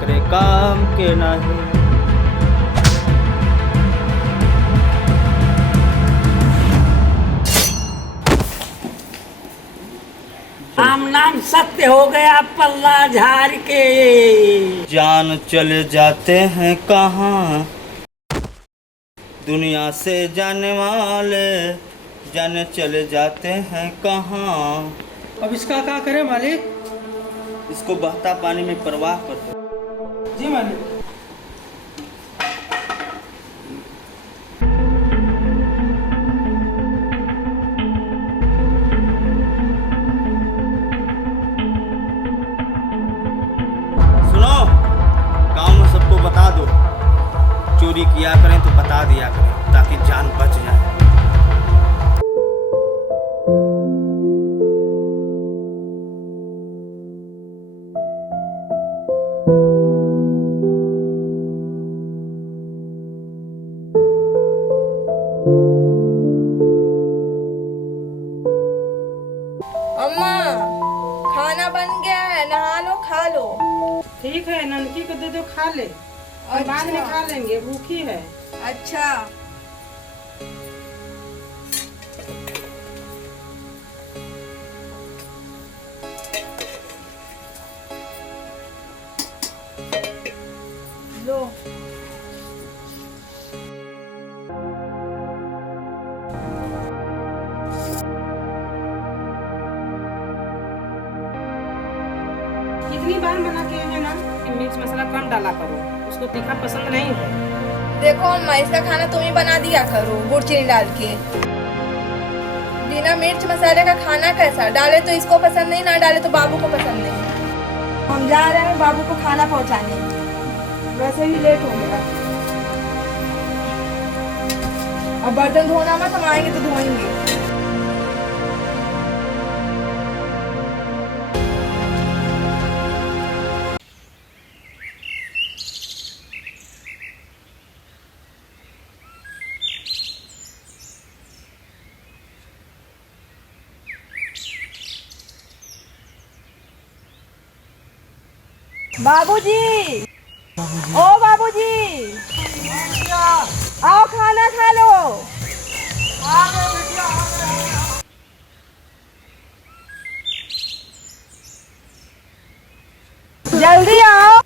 एकरे काम के नहीं। राम नाम सत्य हो गया पल्ला झाड़ के। जान चले जाते हैं कहाँ, दुनिया से जाने वाले जाने चले जाते हैं कहाँ। अब इसका क्या करें मालिक? इसको बहता पानी में प्रवाह कर दो। जी मालिक। सुनो, गांव में सबको बता दो, चोरी किया करें तो बता दिया करें ताकि जान बच जाए। अम्मा, खाना बन गया है, नहा लो खा लो। ठीक है, ननकी को दे दो खा ले और बाद में खा लेंगे, भूखी है। अच्छा। लो। कितनी बार मना किए हैं ना कि मिर्च मसाला कम डाला करो, उसको तीखा पसंद नहीं है। देखो अम्मा, इसका खाना तुम ही बना दिया करो गुड़ चीनी डाल के। बिना मिर्च मसाले का खाना कैसा? डाले तो इसको पसंद नहीं, ना डाले तो बाबू को पसंद नहीं। हम जा रहे हैं बाबू को खाना पहुंचाने, वैसे भी लेट हो गया। अब बर्तन धोना मत, हम आएंगे तो धोएंगे। बाबूजी, ओ बाबूजी, आओ खाना खा लो। जल्दी आओ।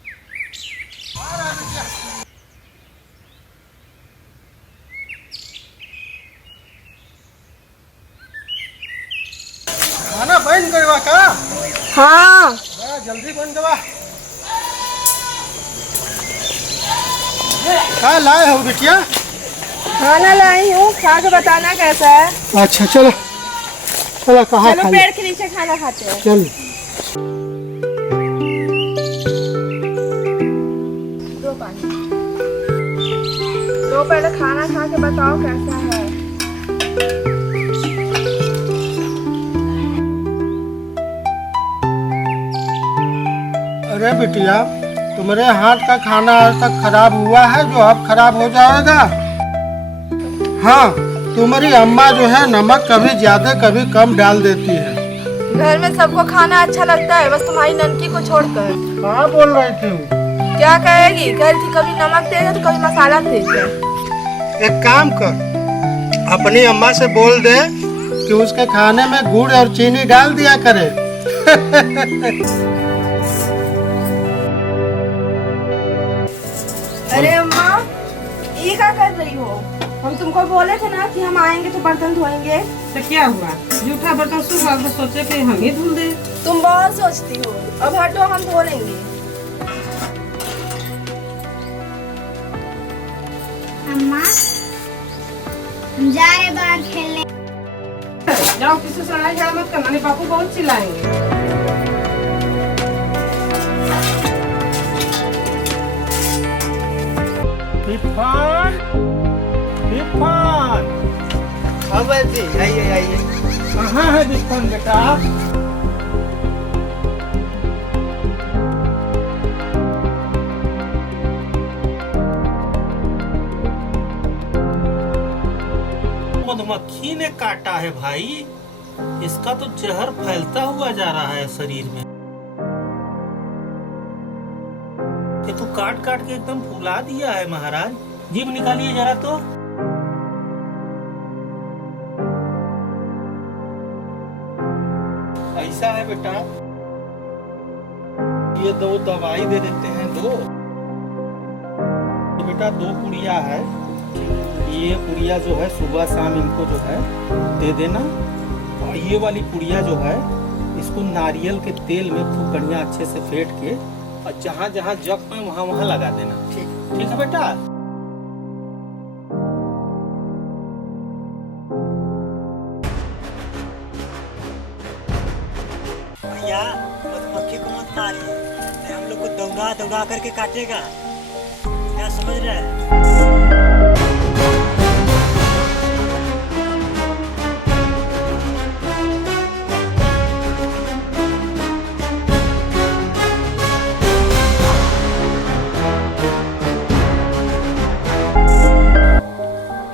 खाना बन गया का? हाँ। बड़ा जल्दी बन गया। क्या लाए हो बिटिया? खाना लाई हूँ, खा के बताना कैसा है। अच्छा चलो चलो, कहाँ चलो पेड़ के नीचे खाना खाते हैं। चलो। दो पानी दो, पहले खाना खा के बताओ कैसा है। अरे बिटिया, तुम्हारे हाथ का खाना आज तक खराब हुआ है जो अब खराब हो जाएगा? हाँ, तुम्हारी अम्मा जो है नमक कभी ज्यादा कभी कम डाल देती है। घर में सबको खाना अच्छा लगता है, बस तुम्हारी ननकी को छोड़कर। कहाँ बोल रही थी? क्या कहेगी? कह रही थी कभी नमक तेज है तो कभी मसाला तेज है। एक काम कर, अपनी अम्मा से बोल दे कि उसके खाने में गुड़ और चीनी डाल दिया करे। अरे अम्मा, ये क्या कर रही हो? हम तुमको बोले थे ना कि हम आएंगे तो बर्तन धोएंगे। तो क्या हुआ, जूठा बर्तन सूखा तो सोचे कि हम ही धुल दे। तुम बहुत सोचती हो, अब हटो हम धो लेंगे। अम्मा, हम जा रहे बाहर खेलने। जाओ, किसी से लड़ाई झगड़ा मत करना, नहीं बापू बहुत चिल्लाएंगे। इरफान, इरफान, हाँ जी, आइए आइए। कहाँ है इरफान बेटा? मधुमक्खी ने काटा है भाई, इसका तो जहर फैलता हुआ जा रहा है शरीर में। ये तो काट काट के एकदम फुला दिया है महाराज। जीभ निकालिए जरा तो। ऐसा है बेटा, ये दो दवाई दे देते हैं दो। ये बेटा 2 पुड़िया है, ये पुड़िया जो है सुबह शाम इनको जो है दे देना। और ये वाली पुड़िया जो है इसको नारियल के तेल में खूब बढ़िया अच्छे से फेंट के और जहाँ जहाँ जख्म है वहाँ वहाँ लगा देना। ठीक है बेटा। भैया मधुमक्खी को मत मारिए, नहीं हम लोग को दौड़ा दौड़ा करके काटेगा। क्या समझ रहे हैं?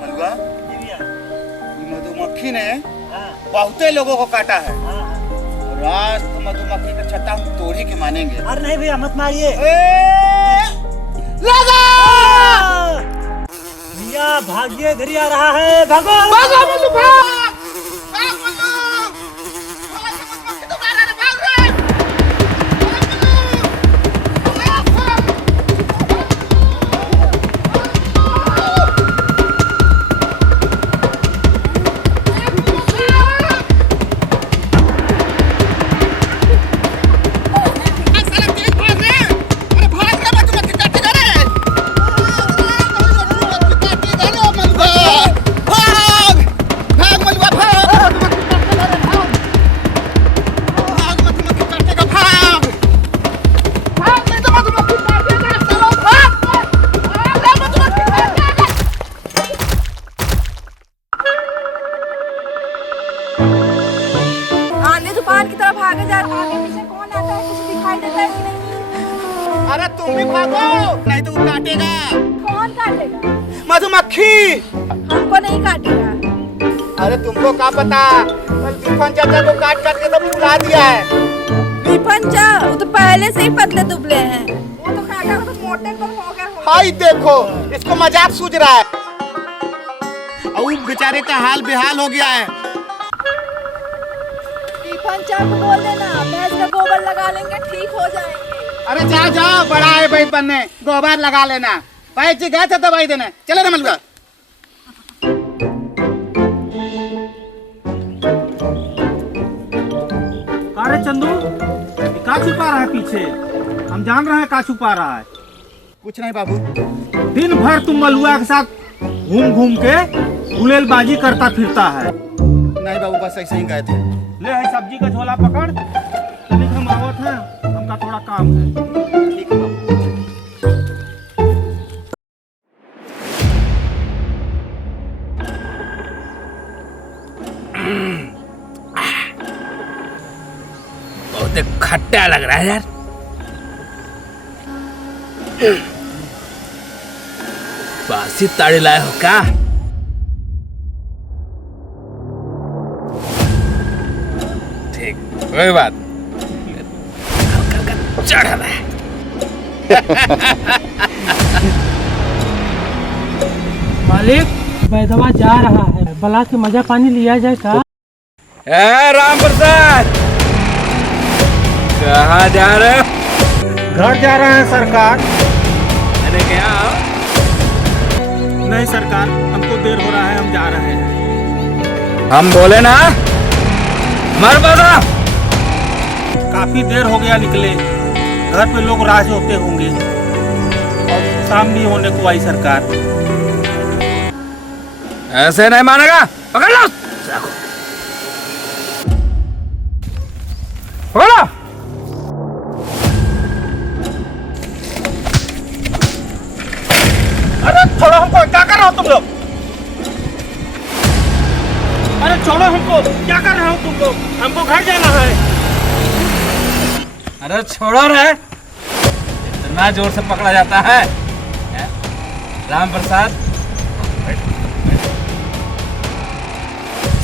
मलुआ, जी भैया। ये मधुमक्खी ने हाँ बहुते लोगों को काटा है। हाँ हाँ। और आज तो मधुमक्खी का छत्ता हम तोड़ ही के मानेंगे। अरे नहीं भैया मत मारिए। लगा! भैया भागिए, इधर ही आ रहा है, भागो भागो मधु, भाग! आंधी तूफान की तरफ भागे जा रहा है। आगे पीछे कौन आता है, कुछ दिखाई देता है कि नहीं? अरे तुम भी भागो, नहीं तो वो काटेगा। कौन काटेगा? मधुमक्खी। हमको नहीं काटेगा। अरे तुमको क्या पता, कल विपन चाचा को काट काट के तो फुला दिया है। विपन चा, वो तो पहले से ही पतले दुबले हैं। वो तो काटा वो तो मोटे तो हो गए होंगे। हाय देखो, इसको मजाक सूझ रहा है। और बेचारे का हाल बेहाल हो गया है। विपन चा को बोल देना, भैंस का गोबर लगा लेंगे, ठीक हो जाएंगे। अरे जाओ जाओ, बड़ा है भाई बनने, गोबर लगा लेना। भाई जी गए थे दवाई देने, चले ना मलुआ। अरे चंदू, ये का छुपा रहा है पीछे? हम जान रहे हैं का छुपा रहा है। कुछ नहीं बाबू। दिन भर तुम मलुआ के साथ घूम घूम के गुलेलबाजी करता फिरता है। नहीं बाबू, बस ऐसे ही गए थे। ले है सब्जी का झोला पकड़, चलिए हम आवत हैं, हमका थोड़ा काम है। ठीक है बाबू। बहुत खट्टा लग रहा है यार। बासी ताड़ी लाए हो क्या? ठीक, कोई बात हल्का चढ़ रहा है। मालिक, बैदवा जा रहा है, बला के मजा पानी लिया जाए का? ए राम प्रसाद, कहाँ जा रहे हो? घर जा रहे हैं सरकार। अरे क्या? नहीं सरकार, हमको देर हो रहा है, हम जा रहे हैं। हम बोले ना मर बता। काफी देर हो गया निकले, घर पे लोग राज होते होंगे और शाम नहीं होने को आई सरकार। ऐसे नहीं मानेगा, पकड़ लो। पकड़ो। अरे छोड़ो हमको, क्या कर रहे हो तुम लोग? अरे छोड़ो हमको, क्या कर रहे हो तुम लोग? हमको घर जाना है। अरे छोड़ो रे, इतना जोर से पकड़ा जाता है? राम प्रसाद,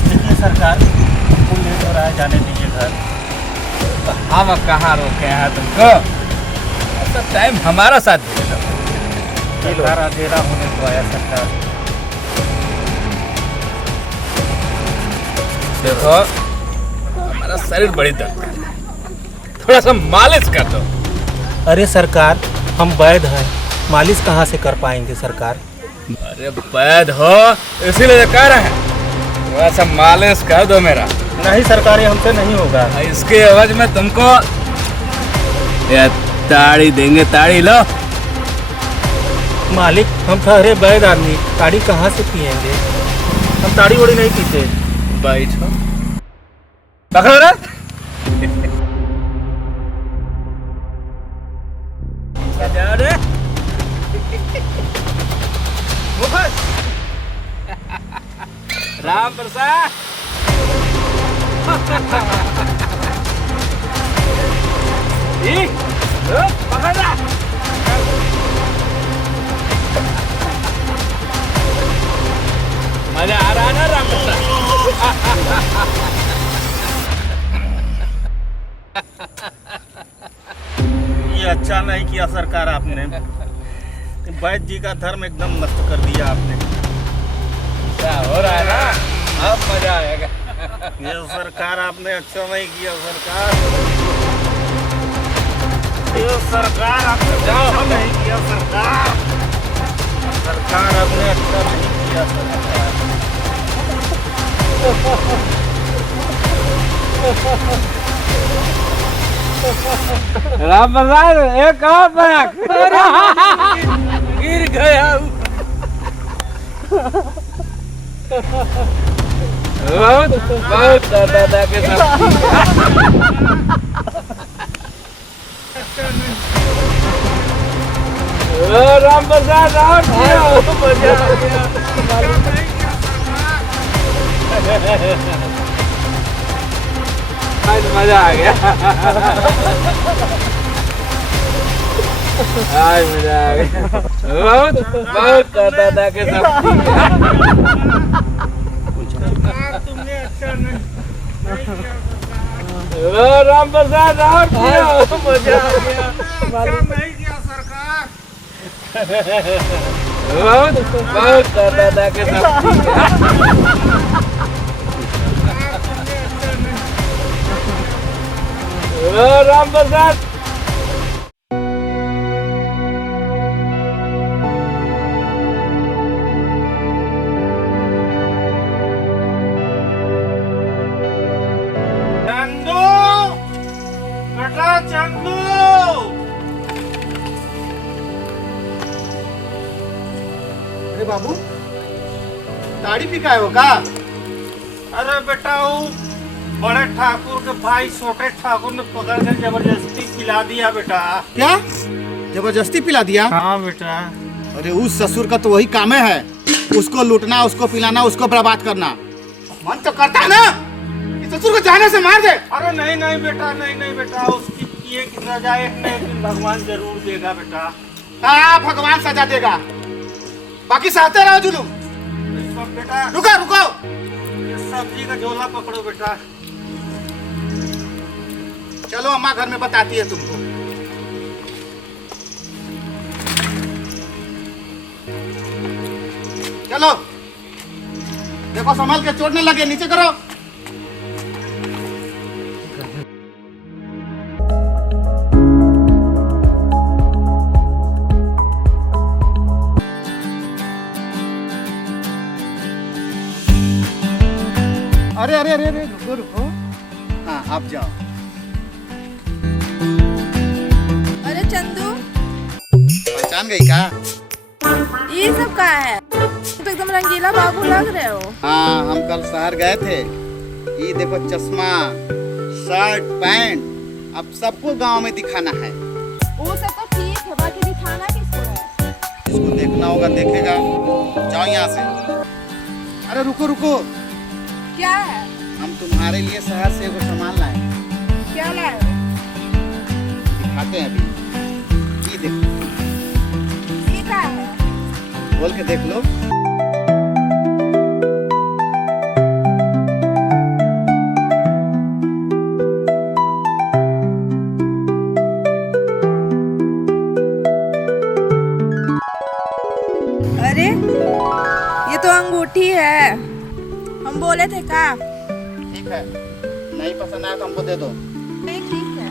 देखिए सरकार, हमको लेट हो रहा है, जाने दीजिए घर। तो हम कहाँ रोके हैं तुमको? ऐसा टाइम हमारा साथ देगा। सरकार अंधेरा होने को आया सरकार। देखो हमारा शरीर बड़ी दर्द कर रहा है, थोड़ा सा मालिश कर दो। अरे सरकार हम वैद हैं, मालिश कहाँ से कर पाएंगे सरकार? अरे वैद हो इसीलिए कह रहे हैं, थोड़ा सा मालिश कर दो मेरा। नहीं सरकार, ये हमसे नहीं होगा। इसके एवज में तुमको ये ताड़ी देंगे, ताड़ी लो। मालिक हम ठहरे वैद आदमी, ताड़ी कहाँ से पिएंगे? हम ताड़ी वड़ी नहीं पीते। बैठो, पकड़ो रे। जा रे। मुखर। राम प्रसाद। पकड़ ला। मजा आ रहा है ना राम प्रसाद? ये अच्छा नहीं किया सरकार आपने। वैद्य जी का धर्म एकदम नष्ट कर दिया आपने। क्या हो रहा है ना, अब मजा आएगा। ये सरकार आपने अच्छा नहीं किया सरकार। ये सरकार आपने अच्छा नहीं किया सरकार। सरकार आपने अच्छा नहीं किया सरकार। राम प्रसाद एक और पैक गिर गया। बहुत दादा के साथ। राम प्रसाद राम मजा आ गया। आज मजा आ गया। आज मजा आ गया। बहुत दादा के साथ। तुमने अच्छा नहीं राम प्रसाद राम मजा आ गया। नहीं किया सरकार। बहुत दादा के साथ। राम प्रसाद। चंदू, बेटा चंदू। अरे बाबू ताड़ी पी का हो का? अरे बेटा वो बड़े ठाकुर के भाई छोटे ठाकुर ने पकड़ कर जबरदस्ती पिला दिया बेटा। क्या जबरदस्ती पिला दिया? हाँ बेटा। अरे उस ससुर का तो वही काम है, उसको लूटना, उसको पिलाना, उसको बर्बाद करना। मन तो करता है ना कि ससुर को जाने से मार दे। अरे नहीं नहीं बेटा, नहीं नहीं बेटा, उसकी किए की सजा एक न एक दिन भगवान जरूर देगा बेटा। हाँ भगवान सजा देगा, बाकी सहते रहो जुलूम। इस वक्त बेटा रुको रुको, ये सब्जी का झोला पकड़ो बेटा। चलो अम्मा घर में बताती है तुमको। चलो देखो संभल के, चोट न लगे, नीचे करो। अरे अरे अरे अरे रुको रुको, हाँ आप जाओ। अरे चंदू, पहचान गई का? ये सब क्या है? तुम तो एकदम रंगीला बाबू लग रहे हो। हाँ हम कल शहर गए थे। ये देखो चश्मा, शर्ट, पैंट, अब सबको गांव में दिखाना है। वो सब तो ठीक है, बाकी दिखाना किसको है? जिसको देखना होगा देखेगा। जाओ यहाँ से। अरे रुको रुको, क्या है? हम तुम्हारे लिए शहर से एगो सामान लाए, क्या लाए हो? दिखाते हैं अभी। ये देखो, ये क्या है? खोल के देख लो। अंगूठी है, हम बोले थे का। ठीक है, नहीं पसंद आया तो हमको दे दो। नहीं ठीक है।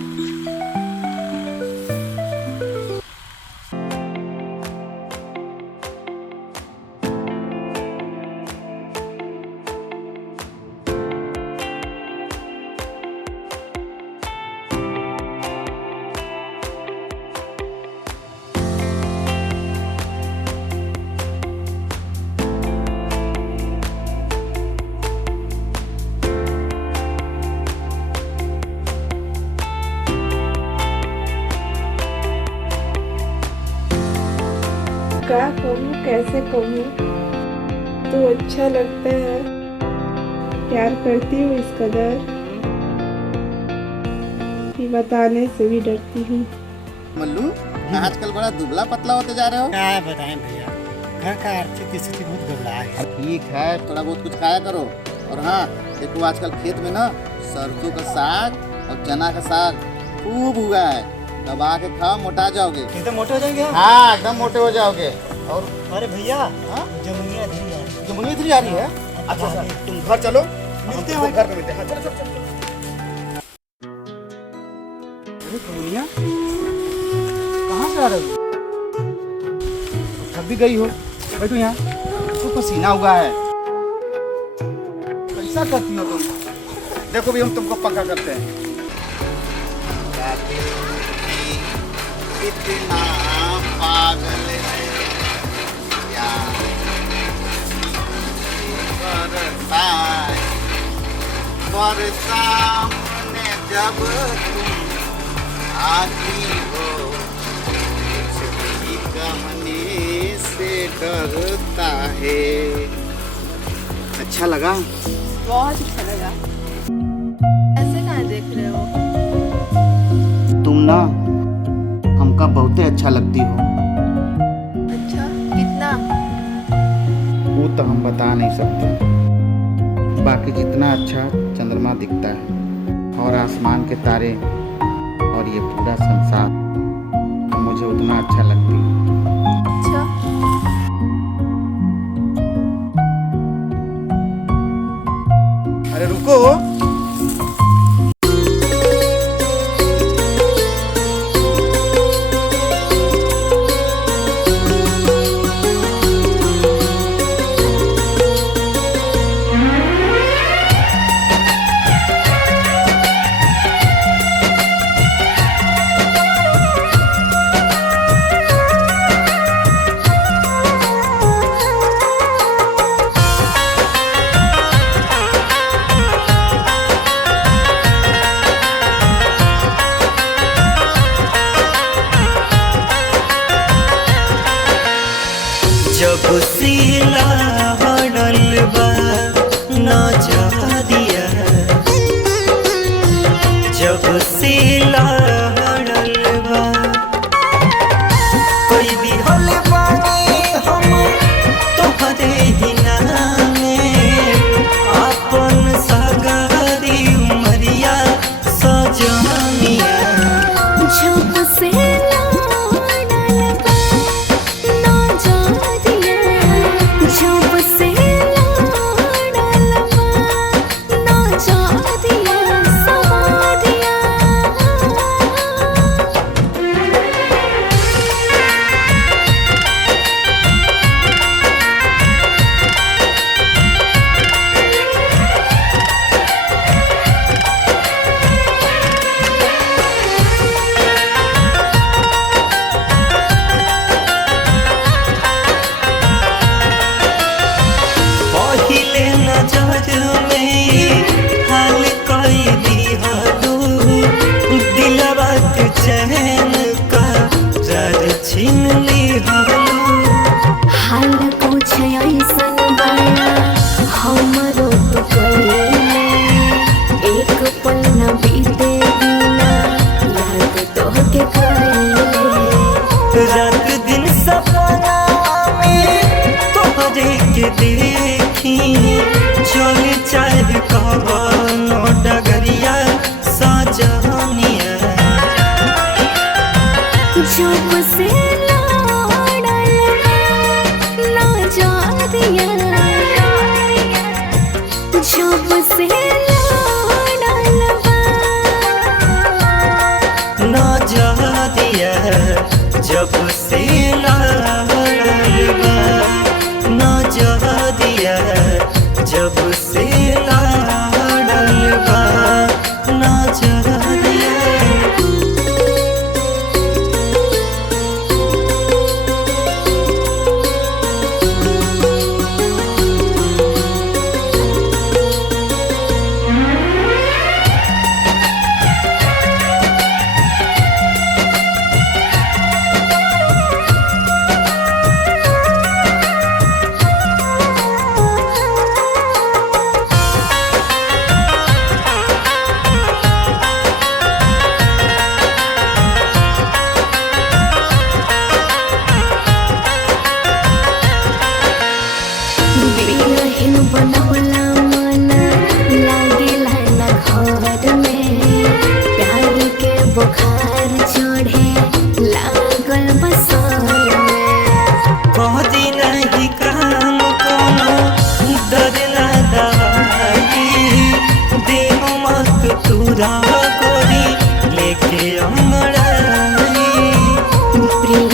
क्या कहूँ कैसे कहूँ, तो अच्छा लगता है, प्यार करती हूँ इस कदर कि बताने से भी डरती हूँ। मल्लू, आजकल बड़ा दुबला पतला होते जा रहे हो। क्या बताएं भैया, घर का आर्थिक स्थिति बहुत गड़बड़ा है। ठीक है, थोड़ा बहुत कुछ खाया करो। और हाँ देखो, आजकल खेत में ना सरसों का साग और चना का साग खूब हुआ है, दबा के खाओ, मोटा जाओगे। एकदम मोटे हो जाएंगे आप। हाँ, एकदम मोटे हो जाओगे। और अरे भैया, हाँ? जमुनिया धरी है। जमुनी इधर आ रही है। अच्छा अच्छा, तुम घर चलो, मिलते हैं घर पे मिलते हैं। हाँ, चलो चलो चलो। अरे जमुनिया, कहाँ से आ रही हो? थक भी गई हो, बैठो यहाँ। तो पसीना हुआ है, कैसा करती हो तुम? देखो भी हम तुमको पक्का करते हैं। इतना पागल है यार, पर सामने जब तुम आती हो, छवि कहने से डरता है। अच्छा लगा? बहुत अच्छा लगा। ऐसे कहाँ देख रहे हो? तुम ना हमका बहुते अच्छा लगती हो। अच्छा, कितना? वो तो हम बता नहीं सकते, बाकी जितना अच्छा चंद्रमा दिखता है और आसमान के तारे और ये पूरा संसार, मुझे उतना अच्छा लगती है। अच्छा, अरे रुको, जब से लावड़ल बा नचा दिया, जब से लावड़ल बा कोई दिहल बानी हम तोहरे ही नामे, अपन सगारी उमरिया सजनिया। जब से जब से लाडलवा ना जा दिया सवारिया,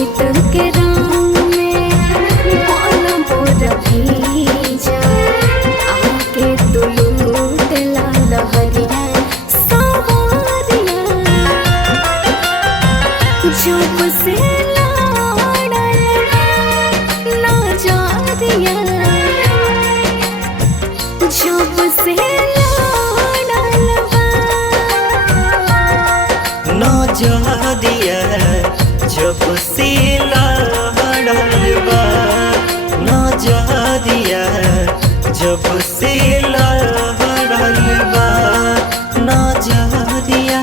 प्रीत के रंग में मन मोर भीजा आके तू लूट ला लहरिया सवारिया जब से लाडल ना जा दिया जब से लाडल न जा दिया जब से लाडल बा न जा दिया जब से लाडल बा न जा दिया।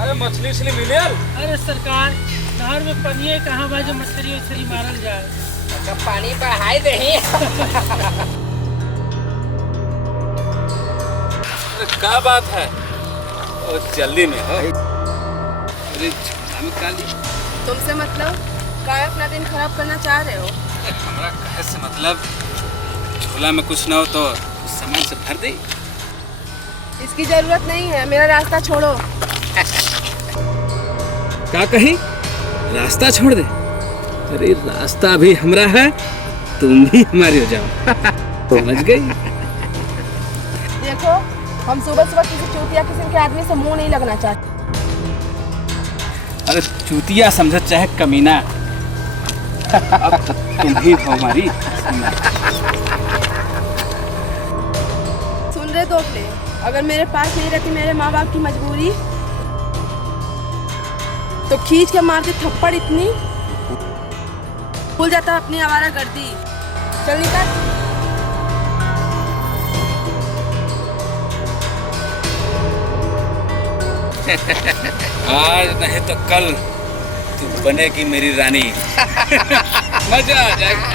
अरे मछली उछली मिलेल? अरे सरकार नहर में पनिये कहाँ बा जो मछली उछली मारल जाए। अच्छा पानी बढ़ाई दही। अरे क्या बात है? और जल्दी में हो। अरे झूला में काली। तुमसे मतलब काय अपना दिन खराब करना चाह रहे हो? अरे हमारा कहे से मतलब झूला में कुछ ना हो तो सामान से भर दे। इसकी जरूरत नहीं है, मेरा रास्ता छोड़ो। क्या कही? रास्ता छोड़ दे? अरे रास्ता भी हमरा है, तुम भी हमारी हो जाओ। समझ गई? देखो हम सुबह सुबह किसी चूतिया किस्म के आदमी से मुंह नहीं लगना चाहते। अरे चूतिया समझो चाहे कमीना, अब तुम भी हो हमारी। सुन रहे दोगले, अगर मेरे पास नहीं रहती मेरे माँ बाप की मजबूरी तो खींच के मारते थप्पड़ इतनी भूल जाता अपनी आवारा गर्दी। चल निकल। आज नहीं तो कल तू बनेगी मेरी रानी। मजा आ जाएगा।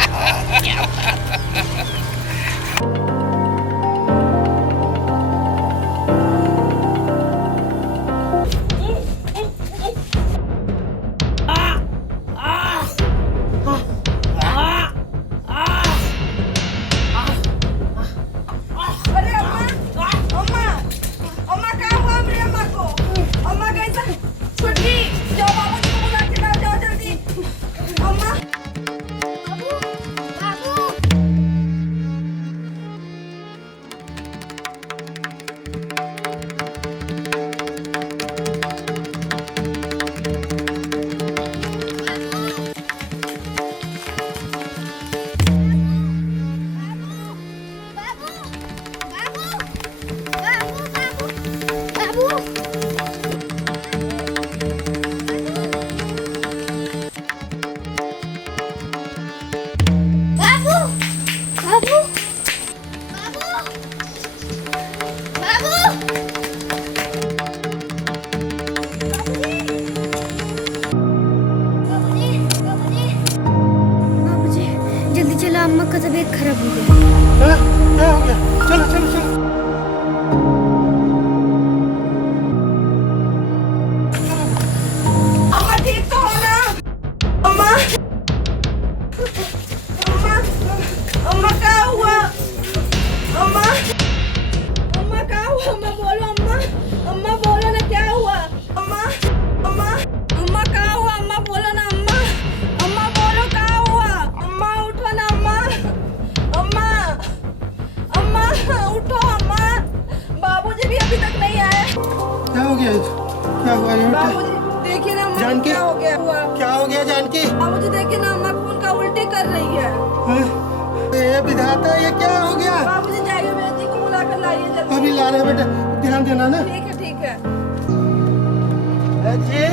अरे अम्मा, अम्मा, अम्मा क्या हुआ मेरी अम्मा को? अम्मा कैसा? छुट्टी, जाओ बाबूजी को बुला के लाओ, जाओ जल्दी। अम्मा, बाबूजी जल्दी चलो, अम्मा का तबीयत खराब हो गई। हाँ, क्या हो गया? चलो चलो चलो। अम्मा ठीक तो हो ना? अम्मा, अम्मा, अम्मा क्या हुआ? अम्मा, अम्मा क्या हुआ? अम्मा बोलो अम्मा, अम्मा बोलो ना क्या हुआ? अम्मा, अम्मा, अम्मा क्या हुआ? अम्मा बोलो ना अम्मा, अम्मा बोलो क्या हुआ? अम्मा उठो ना अम्मा, अम्मा, अम्मा उठो अम्मा, बाबूजी भी अभी तक नहीं आए। क्या हो गया? क्या हुआ ये बेटा? बाबूजी देखिए ना अम्मा को जानकी? क्या हो गया हुआ? क्या हो गया जानकी? बाबूजी देखिए ना अम्मा खून का उल्टी कर रही है। हाँ? ये विधाता, ये क्या हो गया? बाबूजी जाइए बेटी को बुला कर लाइए जल्दी। अभी ला रहे बेटा, ध्यान देना ना। ठीक है ठीक है। जी,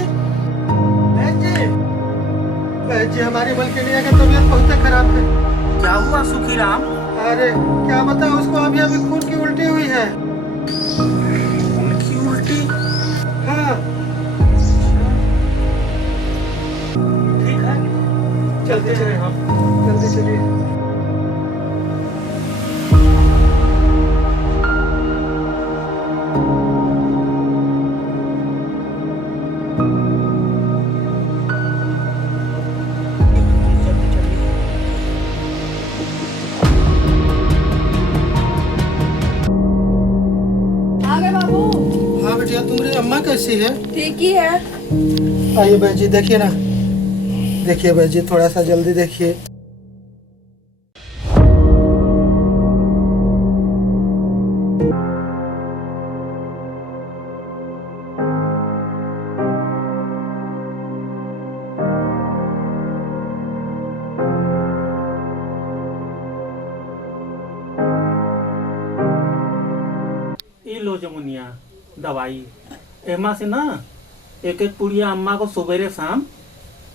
जी हमारी बल्कनिया का तबीयत बहुत खराब है। क्या हुआ सुखीराम? अरे क्या बताओ, उसको अभी अभी खून की उल्टी हुई है। उनकी उल्टी? हाँ ठीक है, चलते चले हम, जल्दी चलिए। तुम्हारी अम्मा कैसी है? ठीक ही है। आइए बहन जी, देखिए ना, देखिए बहन जी, थोड़ा सा जल्दी देखिए। ये लो जमुनिया दवाई। एमा से ना एक एक पुड़िया अम्मा को सवेरे शाम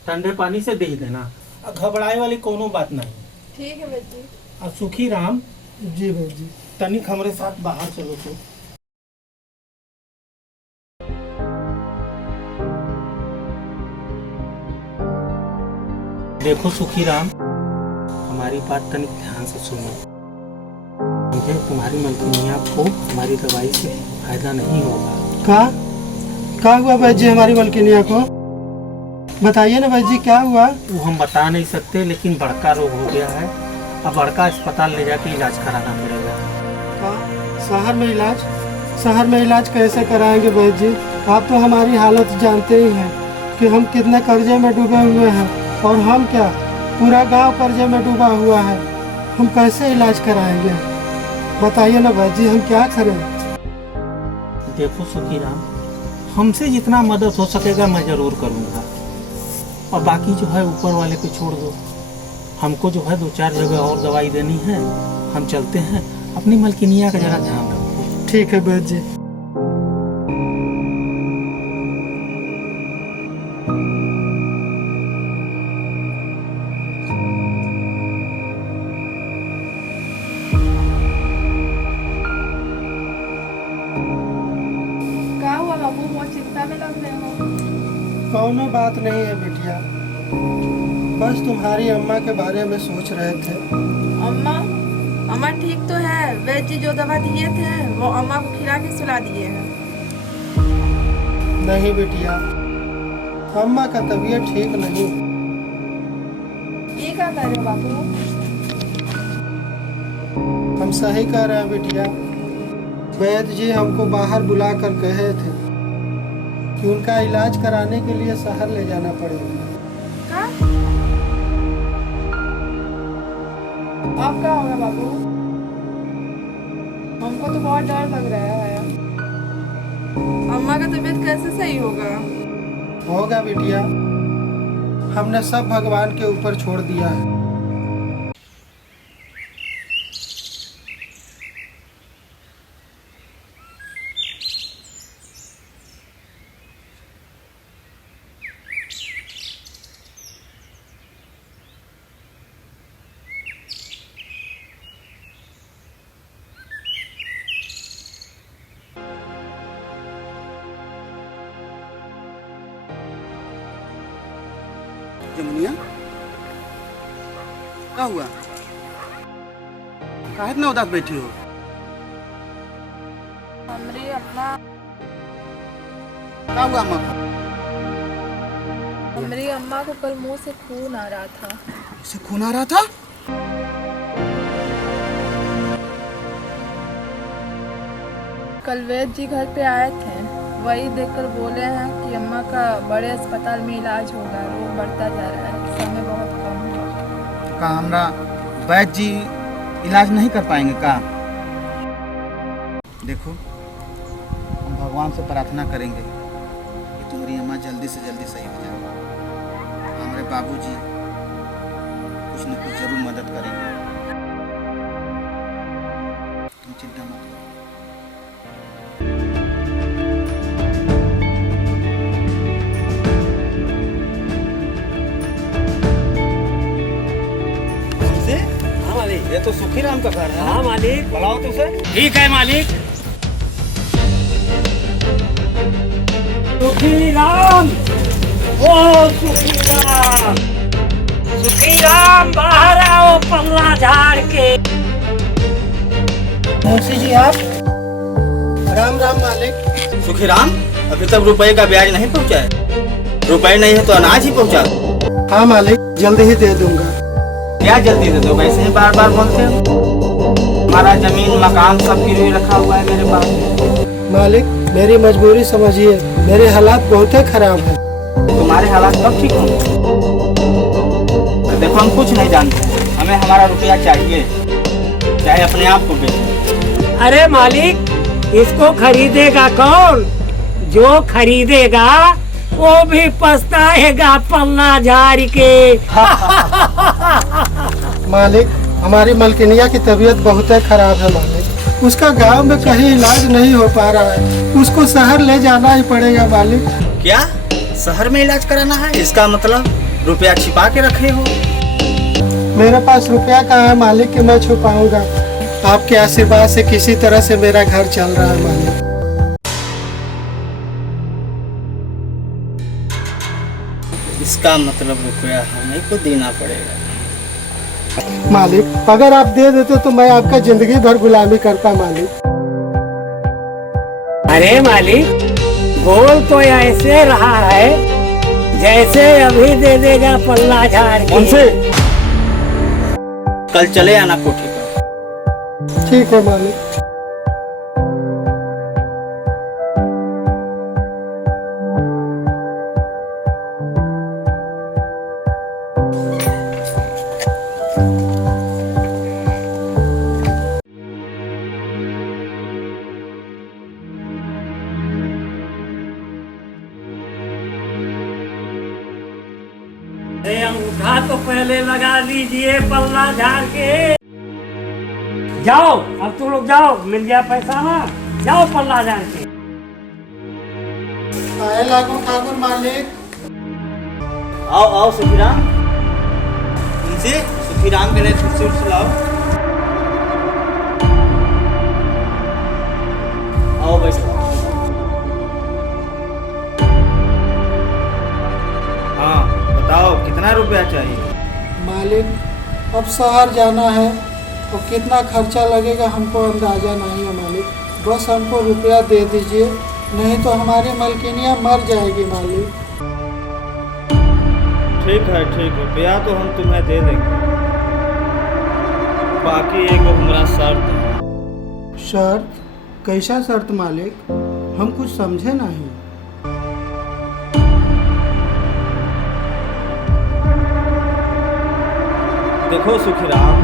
ठंडे पानी से दे देना। घबराए वाली कोनो बात नहीं। ठीक है बेटी। अब सुखी राम जी बहन जी। तनिक हमारे साथ बाहर चलो तो। देखो सुखी राम, हमारी बात तनिक ध्यान से सुनो। मुझे तुम्हारी मलकिनिया को हमारी दवाई से फायदा नहीं होगा। क्या हुआ भाई जी हमारी मलकिनिया को? बताइए ना भाई जी, क्या हुआ? वो हम बता नहीं सकते, लेकिन बड़का रोग हो गया है। अब बड़का अस्पताल ले जाके इलाज कराना पड़ेगा। शहर में इलाज? शहर में इलाज कैसे कराएंगे भाई जी? आप तो हमारी हालत जानते ही हैं कि हम कितने कर्जे में डूबे हुए हैं, और हम क्या, पूरा गांव कर्जे में डूबा हुआ है। हम कैसे इलाज कराएंगे? बताइए ना भाई जी, हम क्या करें? देखो सुखी राम, हमसे जितना मदद हो सकेगा मैं जरूर करूँगा, और बाकी जो है ऊपर वाले पे छोड़ दो। हमको जो है 2-4 जगह और दवाई देनी है, हम चलते हैं। अपनी मलकिनिया का जरा ध्यान रखो। ठीक है बहन जी। क्या हुआ बाबू, बहुत चिंता में लग रहे हो? कौनो बात नहीं है बिटिया, बस तुम्हारी अम्मा के बारे में सोच रहे थे। अम्मा? अम्मा ठीक तो है। वैद्य जी जो दवा दिए थे वो अम्मा को खिला के सुला दिए हैं। नहीं बिटिया, अम्मा का तबीयत ठीक नहीं। ये क्या कर रहे हो बाबू? हम सही कह रहे हैं बिटिया। वैद्य जी हमको बाहर बुला कर कहे थे कि उनका इलाज कराने के लिए शहर ले जाना पड़ेगा। क्या? अब क्या होगा बाबू? हमको तो बहुत डर लग रहा है। अम्मा का तबीयत कैसे सही होगा? होगा बिटिया, हमने सब भगवान के ऊपर छोड़ दिया है। जमुनिया, क्या हुआ? काहे इतना उदास बैठी हो? हमारी अम्मा क्या हुआ अम्मा को? हमारी अम्मा को कल मुंह से खून आ रहा था। उसे खून आ रहा था? कल वैद्य जी घर पे आए थे, वही देखकर बोले हैं कि अम्मा का बड़े अस्पताल में इलाज होगा। रोग बढ़ता जा रहा है, समय बहुत कम है। का हमरा वैद्य जी इलाज नहीं कर पाएंगे का? देखो, हम भगवान से प्रार्थना करेंगे कि तुम्हारी अम्मा जल्दी से जल्दी सही हो जाए। हमारे बाबूजी कुछ न कुछ जरूर मदद करेंगे। तुम चिंता मत करो। ये तो सुखी राम का घर है। हाँ मालिक, बुलाओ तुझे। ठीक है मालिक। सुखी राम, ओ सुखी राम, सुखी राम बाहर आओ पल्ला झाड़ के। मुंशी जी आप? राम राम मालिक। सुखी राम, अभी तक रुपए का ब्याज नहीं पहुंचा है। रुपए नहीं है तो अनाज ही पहुंचा दो। हाँ मालिक, जल्दी ही दे दूंगा। क्या जल्दी दे दो? वैसे ही बार बार बोलते हो। हमारा जमीन मकान सब गिरवी रखा हुआ है मेरे पास। मालिक मेरी मजबूरी समझिए, मेरे हालात बहुत ही खराब है। तुम्हारे हालात कब ठीक होंगे? देखो हम कुछ नहीं जानते, हमें हमारा रुपया चाहिए, चाहे अपने आप को बेचो। अरे मालिक, इसको खरीदेगा कौन? जो खरीदेगा वो भी पछताएगा पल्ला झाड़ के। मालिक हमारी मलकिनिया की तबीयत बहुत ही खराब है मालिक, उसका गांव में कहीं इलाज नहीं हो पा रहा है, उसको शहर ले जाना ही पड़ेगा मालिक। क्या शहर में इलाज कराना है? इसका मतलब रुपया छिपा के रखे हो? मेरे पास रुपया कहाँ है मालिक कि मैं छुपाऊंगा। आपके आशीर्वाद से किसी तरह से मेरा घर चल रहा है मालिक। इसका मतलब रुपया हमें को देना पड़ेगा। मालिक अगर आप दे देते तो मैं आपका जिंदगी भर गुलामी करता मालिक। अरे मालिक, बोल तो ऐसे रहा है जैसे अभी दे देगा पल्ला झाड़ के। उनसे कल चले आना कोठी पर। ठीक है मालिक। अरे अंगूठा तो पहले लगा दीजिए पल्ला झाड़ के। जाओ अब तुम लोग जाओ, मिल गया पैसा ना, जाओ पल्ला झाड़ के। आए लागू ठाकुर मालिक। आओ आओ सुखीराम, इनसे सुखीराम के लिए कुर्सी उर्सी लाओ। आओ बैठो। हाँ बताओ कितना रुपया चाहिए? मालिक अब शहर जाना है तो कितना खर्चा लगेगा हमको अंदाजा नहीं है मालिक, बस हमको रुपया दे दीजिए, नहीं तो हमारी मलकिनिया मर जाएगी मालिक। ठीक है रुपया तो हम तुम्हें दे देंगे, बाकी एक हमारा शर्त है। शर्त? कैसा शर्त मालिक? हम कुछ समझे नहीं। देखो सुखीराम,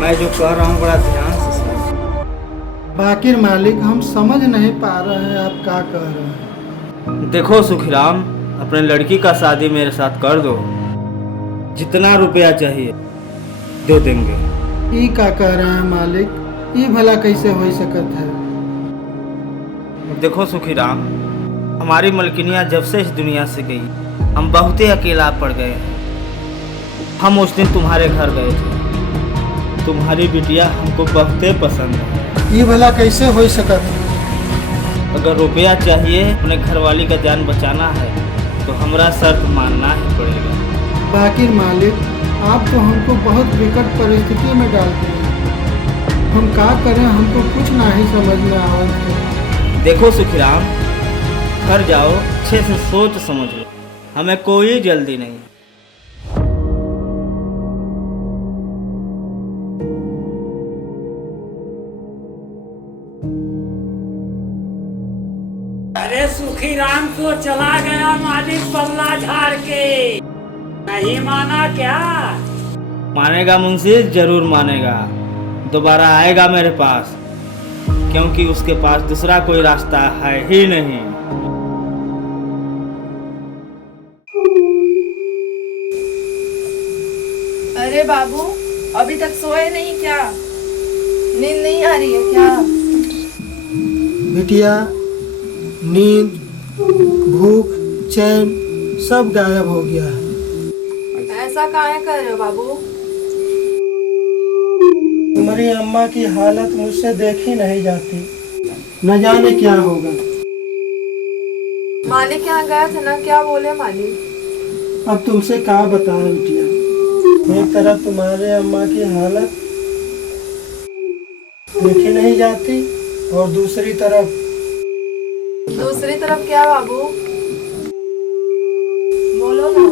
मैं जो कह रहा हूँ बड़ा ध्यान से सुनो। बाकी मालिक हम समझ नहीं पा रहे हैं आप क्या कह रहे हैं। देखो सुखीराम, अपने लड़की का शादी मेरे साथ कर दो, जितना रुपया चाहिए दे देंगे। ये क्या कह रहे हैं मालिक? ये भला कैसे हो सकत है? देखो सुखीराम, हमारी मलकिनिया जब से इस दुनिया से गई हम बहुत ही अकेला पड़ गए हैं। हम उस दिन तुम्हारे घर गए थे, तुम्हारी बिटिया हमको बहुत ही पसंद है। ये भला कैसे हो सकत है? अगर रुपया चाहिए, अपने घरवाली का जान बचाना है तो हमारा शर्त मानना ही पड़ेगा। बाकी मालिक आप तो हमको बहुत विकट परिस्थिति में डाल दिए, हम क्या करें, हमको कुछ नहीं समझ में आ रहा। देखो सुखीराम, घर जाओ, अच्छे से सोच समझ लो, हमें कोई जल्दी नहीं। अरे सुखीराम तो चला गया मालिक पल्ला झाड़ के, नहीं माना क्या? मानेगा मुंशी, जरूर मानेगा, दोबारा आएगा मेरे पास, क्योंकि उसके पास दूसरा कोई रास्ता है ही नहीं। अरे बाबू अभी तक सोए नहीं क्या? नींद नहीं आ रही है क्या? बिटिया नींद, भूख, चैन सब गायब हो गया है। ऐसा काहे कर रहे हो बाबू? तुम्हारी अम्मा की हालत मुझसे देखी नहीं जाती, न जाने क्या होगा। मालिक यहाँ गया था ना, क्या बोले मालिक? अब तुमसे क्या बताएं बिटिया, एक तरफ तुम्हारे अम्मा की हालत देखी नहीं जाती और दूसरी तरफ क्या बाबू? बोलो ना।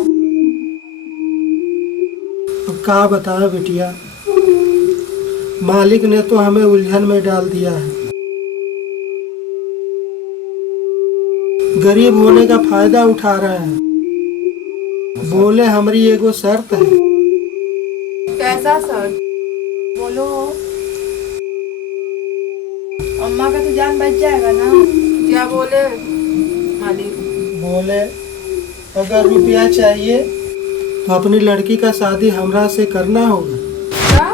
अब क्या बताएं बिटिया, मालिक ने तो हमें उलझन में डाल दिया है। गरीब होने का फायदा उठा रहे हैं। बोले हमारी एगो शर्त है। कैसा सर? बोलो। अम्मा का तो जान बच जाएगा ना? क्या बोले मालिक? बोले अगर रुपया चाहिए तो अपनी लड़की का शादी हमरा से करना होगा। क्या?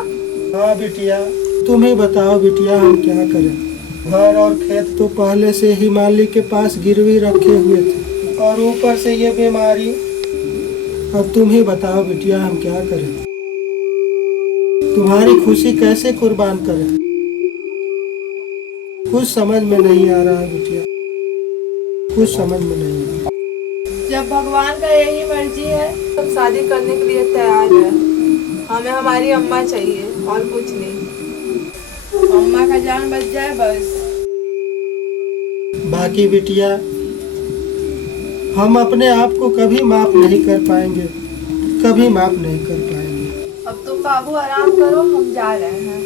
हाँ बिटिया, तुम ही बताओ बिटिया, हम क्या करें। घर और खेत तो पहले से ही मालिक के पास गिरवी रखे हुए थे और ऊपर से ये बीमारी। अब तुम ही बताओ बिटिया, हम क्या करें। तुम्हारी खुशी कैसे कुर्बान करें, कुछ समझ में नहीं आ रहा है बिटिया, कुछ समझ में नहीं आ रहा। जब भगवान का यही मर्जी है तो शादी करने के लिए तैयार है। हमें हमारी अम्मा चाहिए और कुछ नहीं। अम्मा का जान बच जाए बस। बाकी बिटिया, हम अपने आप को कभी माफ नहीं कर पाएंगे, कभी माफ नहीं कर पाएंगे। अब तुम बाबू आराम करो, हम जा रहे हैं।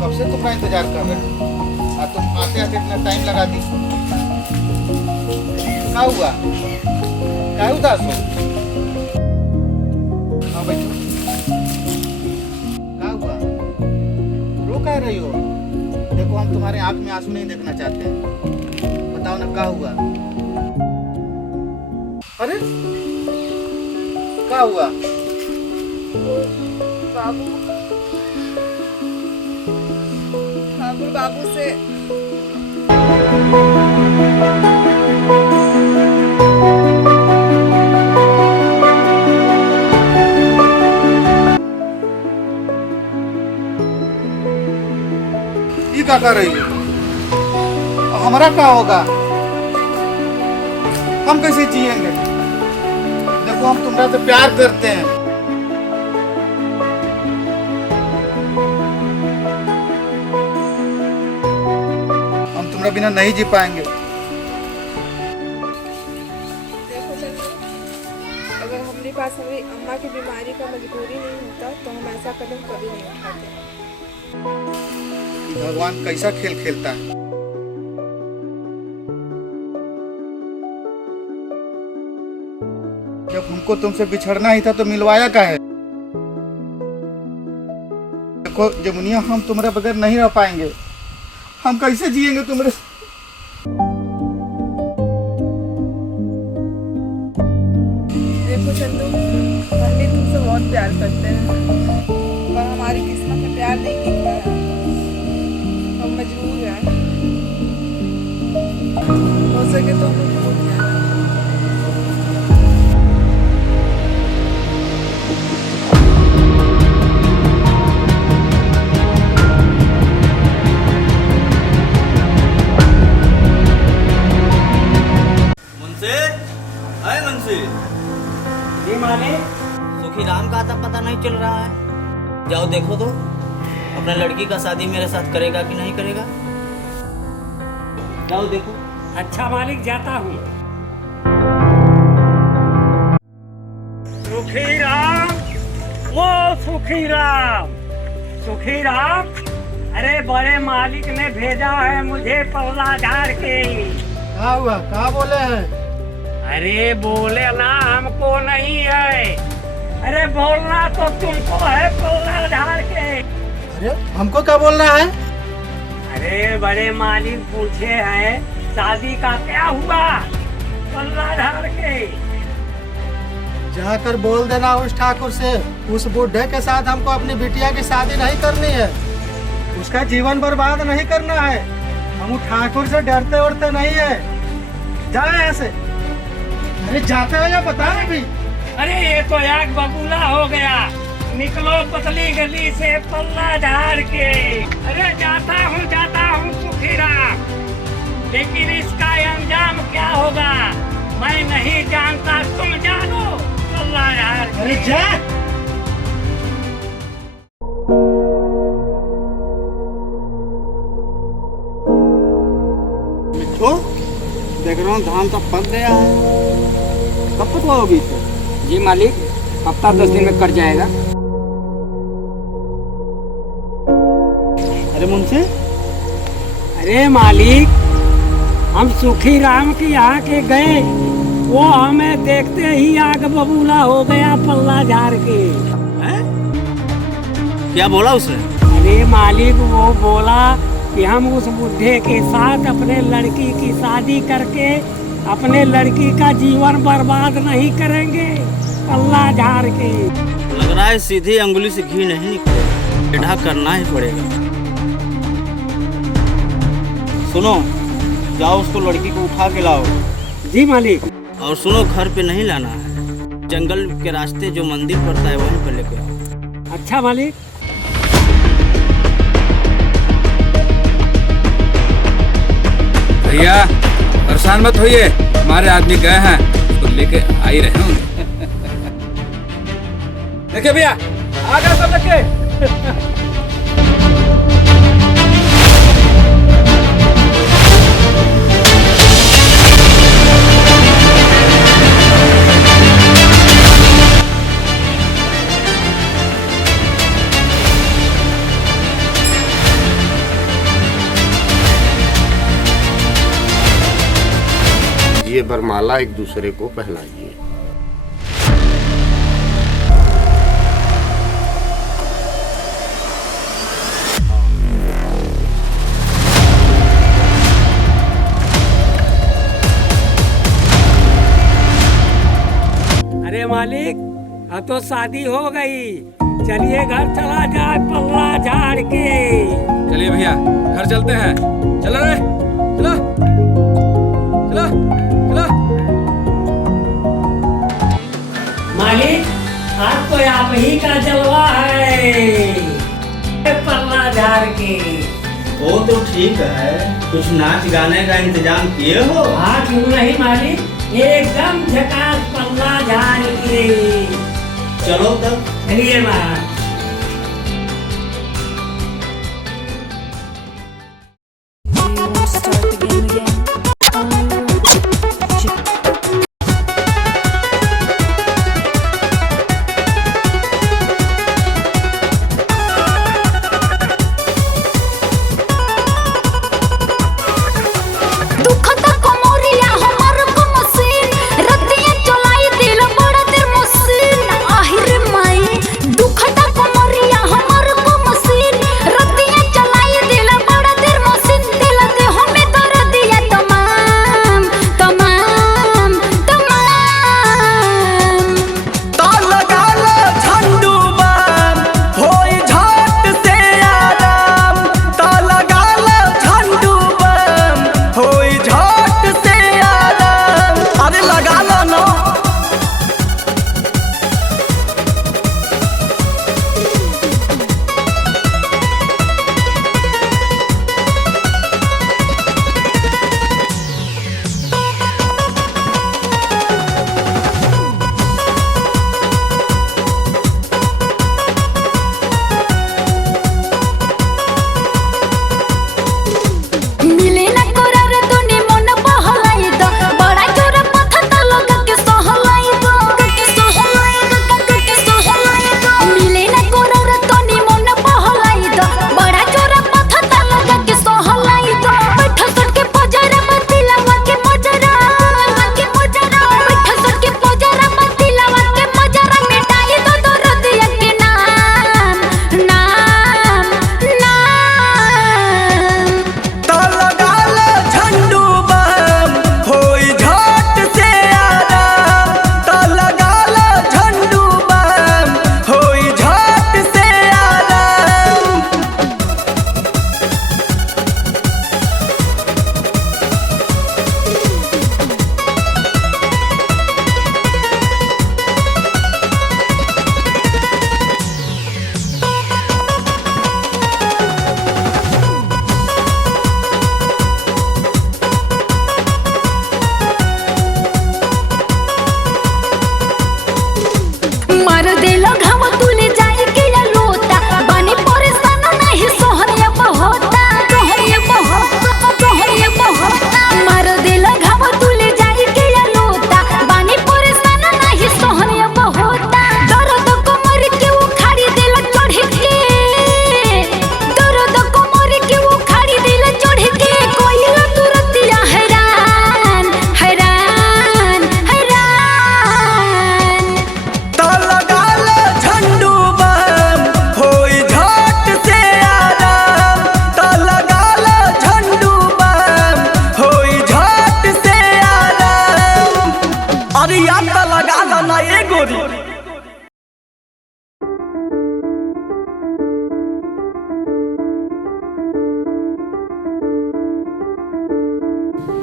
कब से तुम्हारा इंतजार कर रहे हैं और तुम आते आते इतना टाइम लगा दी। क्या हुआ? क्या उदास हो? हाँ बैठो। क्या हुआ? रो कह रही हो? देखो हम तुम्हारे आंख में आंसू नहीं देखना चाहते हैं। बताओ ना क्या हुआ? अरे क्या हुआ? बाबू बाबू से ये क्या कर रही हो? हमारा क्या होगा? हम कैसे जिएंगे? देखो हम तुम्हारा से प्यार करते हैं। तुम्हारे बिना नहीं जी पाएंगे। देखो चंदू, अगर हमारे पास हमारी अम्मा की बीमारी का मजबूरी नहीं होता तो हम ऐसा कदम कभी नहीं उठाते। भगवान कैसा खेल खेलता है। जब हमको तुमसे बिछड़ना ही था तो मिलवाया का है। देखो जमुनिया, हम तुम्हारे बगैर नहीं रह पाएंगे। हम कैसे जिएंगे तुम्हारे? देखो चंदू, हम भी तुमसे बहुत प्यार करते हैं पर हमारी किस्मत में प्यार नहीं दिखता है। हम मजबूर हैं। हो सके तो हम भूल जाए। जी मालिक। सुखी राम का आता पता नहीं चल रहा है। जाओ देखो तो, अपने लड़की का शादी मेरे साथ करेगा कि नहीं करेगा। जाओ देखो। अच्छा मालिक, जाता हूँ। सुखी राम, वो सुखी राम, सुखी राम। अरे बड़े मालिक ने भेजा है मुझे पौला झाड़ के। क्या हुआ? क्या बोले हैं? अरे बोले ना, हमको नहीं है। अरे बोलना तो तुमको है, पौला झाड़ के। अरे हमको क्या बोल रहा है? अरे बड़े मालिक पूछे हैं शादी का क्या हुआ, पौला झाड़ के। जाकर बोल देना उस ठाकुर से, उस बुढ़े के साथ हमको अपनी बिटिया की शादी नहीं करनी है, उसका जीवन बर्बाद नहीं करना है। हम ठाकुर से डरते उड़ते नहीं है। जाओ यहाँ से। अरे जाते हो या बता अभी। अरे ये तो एक बबूला हो गया। निकलो पतली गली से पल्ला झाड़ के। अरे जाता हूँ सुखीराम, लेकिन इसका अंजाम क्या होगा मैं नहीं जानता, तुम जानो पल्ला झाड़ के। अरे जा। मिठू, देख रहा हूँ धान तो पक गया है, कब पकवाओगी? जी मालिक, हफ्ता 10 दिन में कट जाएगा। अरे मुंशी, अरे मालिक, हम सुखी राम के यहाँ के गए, वो हमें देखते ही आग बबूला हो गया पल्ला झाड़ के। क्या बोला उसने? अरे मालिक, वो बोला कि हम उस बुढ़े के साथ अपने लड़की की शादी करके अपने लड़की का जीवन बर्बाद नहीं करेंगे पल्ला झाड़ के। लग रहा है सीधी अंगुली से घी नहीं निकलेगा, टेढ़ा करना ही पड़ेगा। सुनो, जाओ उसको लड़की को उठा के लाओ। जी मालिक। और सुनो, घर पे नहीं लाना है, जंगल के रास्ते जो मंदिर पड़ता है वहीं पर लेके आओ। अच्छा मालिक। भैया परेशान मत होइए, हमारे आदमी गए हैं, उसको लेके आ ही रहे होंगे। देखिए भैया, आ गए सब लेके। ये वरमाला एक दूसरे को पहनाइए। अरे मालिक, अब तो शादी हो गई, चलिए घर चला जाए पल्ला झाड़ के। चलिए भैया, घर चलते हैं। चलो रे, चलो चलो चलो। मालिक, आज तो आप ही का जलवा है पल्ला झाड़ के। वो तो ठीक है, कुछ नाच गाने का इंतजाम किए हो? हाँ, क्यों नहीं मालिक, एकदम झकास पल्ला झाड़ के। चलो तब। चलिए महाराज। दुखता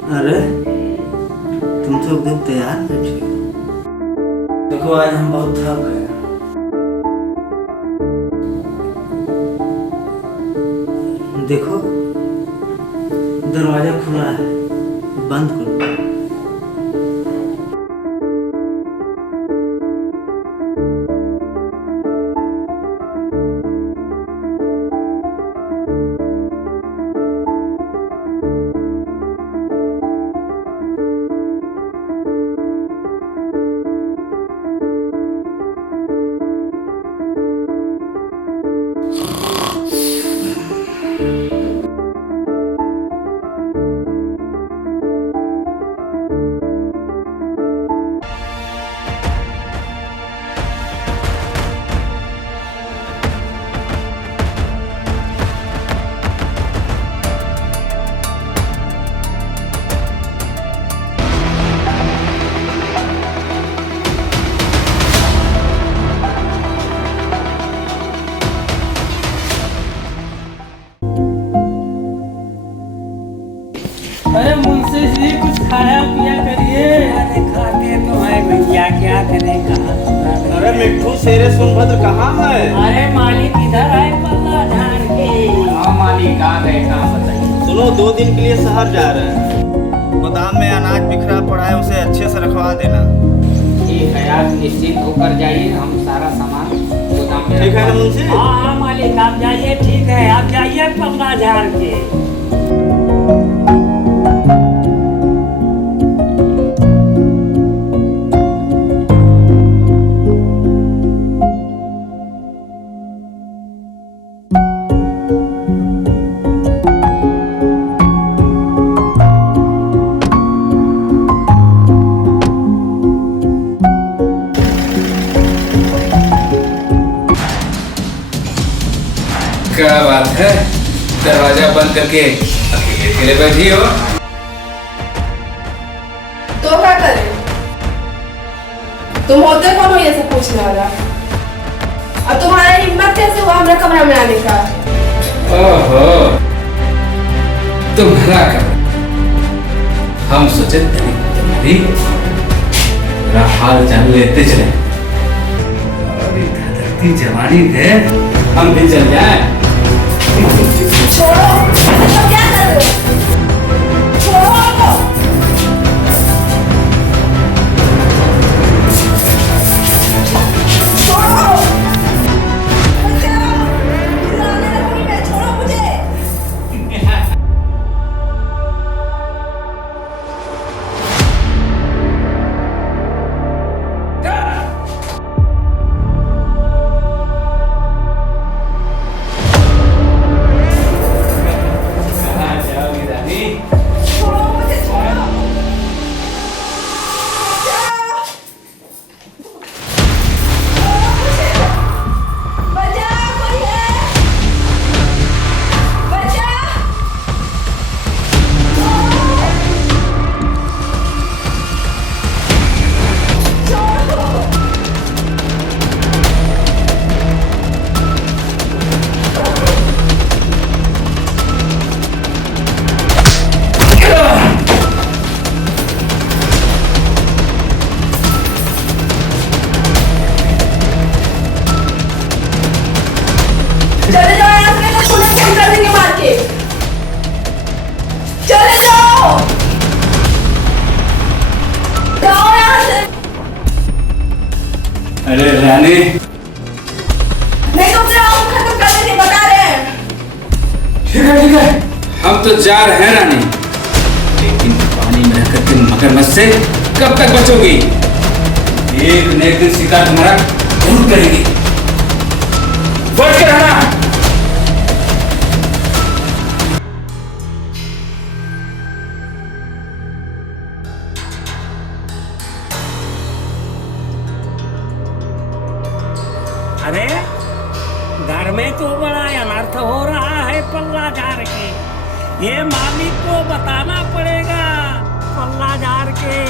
अरे तुम तो एकदम तैयार बैठे हो। देखो आज हम बहुत थक गए। देखो दरवाजा खुला है, बंद करो। अरे मुंशी जी कुछ खाया पिया करिए। अरे खाते तो है भैया, क्या करेगा। अरे मिट्टू शेरे सोनभद्र कहाँ है? अरे मालिक इधर आए पल्ला झाड़ के। हाँ मालिक आ गए, कहाँ बताइए। सुनो 2 दिन के लिए शहर जा रहे हैं। गोदाम में अनाज बिखरा पड़ा है, उसे अच्छे से रखवा देना। ठीक है, आप निश्चिंत होकर जाइए, हम सारा सामान गोदाम में। ठीक है ना मुंशी? हाँ मालिक आप जाइए। ठीक है आप जाइए पल्ला झाड़ के। क्या बात है, दरवाजा बंद करके अकेले अकेले बैठी हो? तो क्या करे, तुम होते कौन हो ये सब पूछने वाला। और तुम्हारा हिम्मत कैसे हुआ हमारे कमरा में आने का। ओहो, तुम्हारा कमरा। हम सोचे तुम्हारी पूरा हाल जान लेते चले और इधर धरती जवानी है, हम भी चल जाए। छोड़ो, तो क्या कर रहे हो? छोड़ो। छोड़ो। बुलाने लगूंगी मैं, छोड़ो मुझे। चले जाओ यहाँ से, तो पुलिस फोन कर देंगे मार के। चले जाओ, जाओ यहाँ से। अरे रानी, नहीं तो अपने आप को खत्म कर देंगे, बता रहे हैं। ठीक है, हम तो जा रहे हैं रानी, लेकिन पानी में रहकर तुम मगरमच्छ से कब तक बचोगी? एक न एक दिन शिकार तुम्हारा जरूर करेगी, बच के रहना। अरे घर में तो बड़ा अनर्थ हो रहा है पल्ला झाड़ के। ये मालिक को बताना पड़ेगा पल्ला झाड़ के।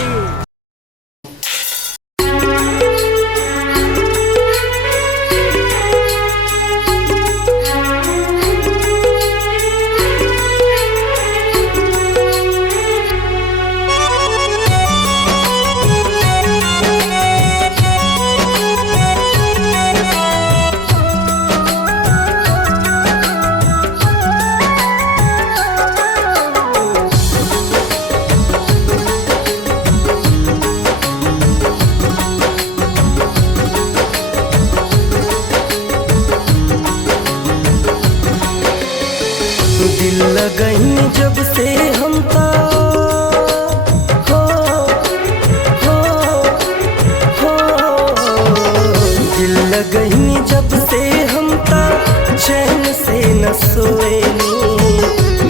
सोएनी,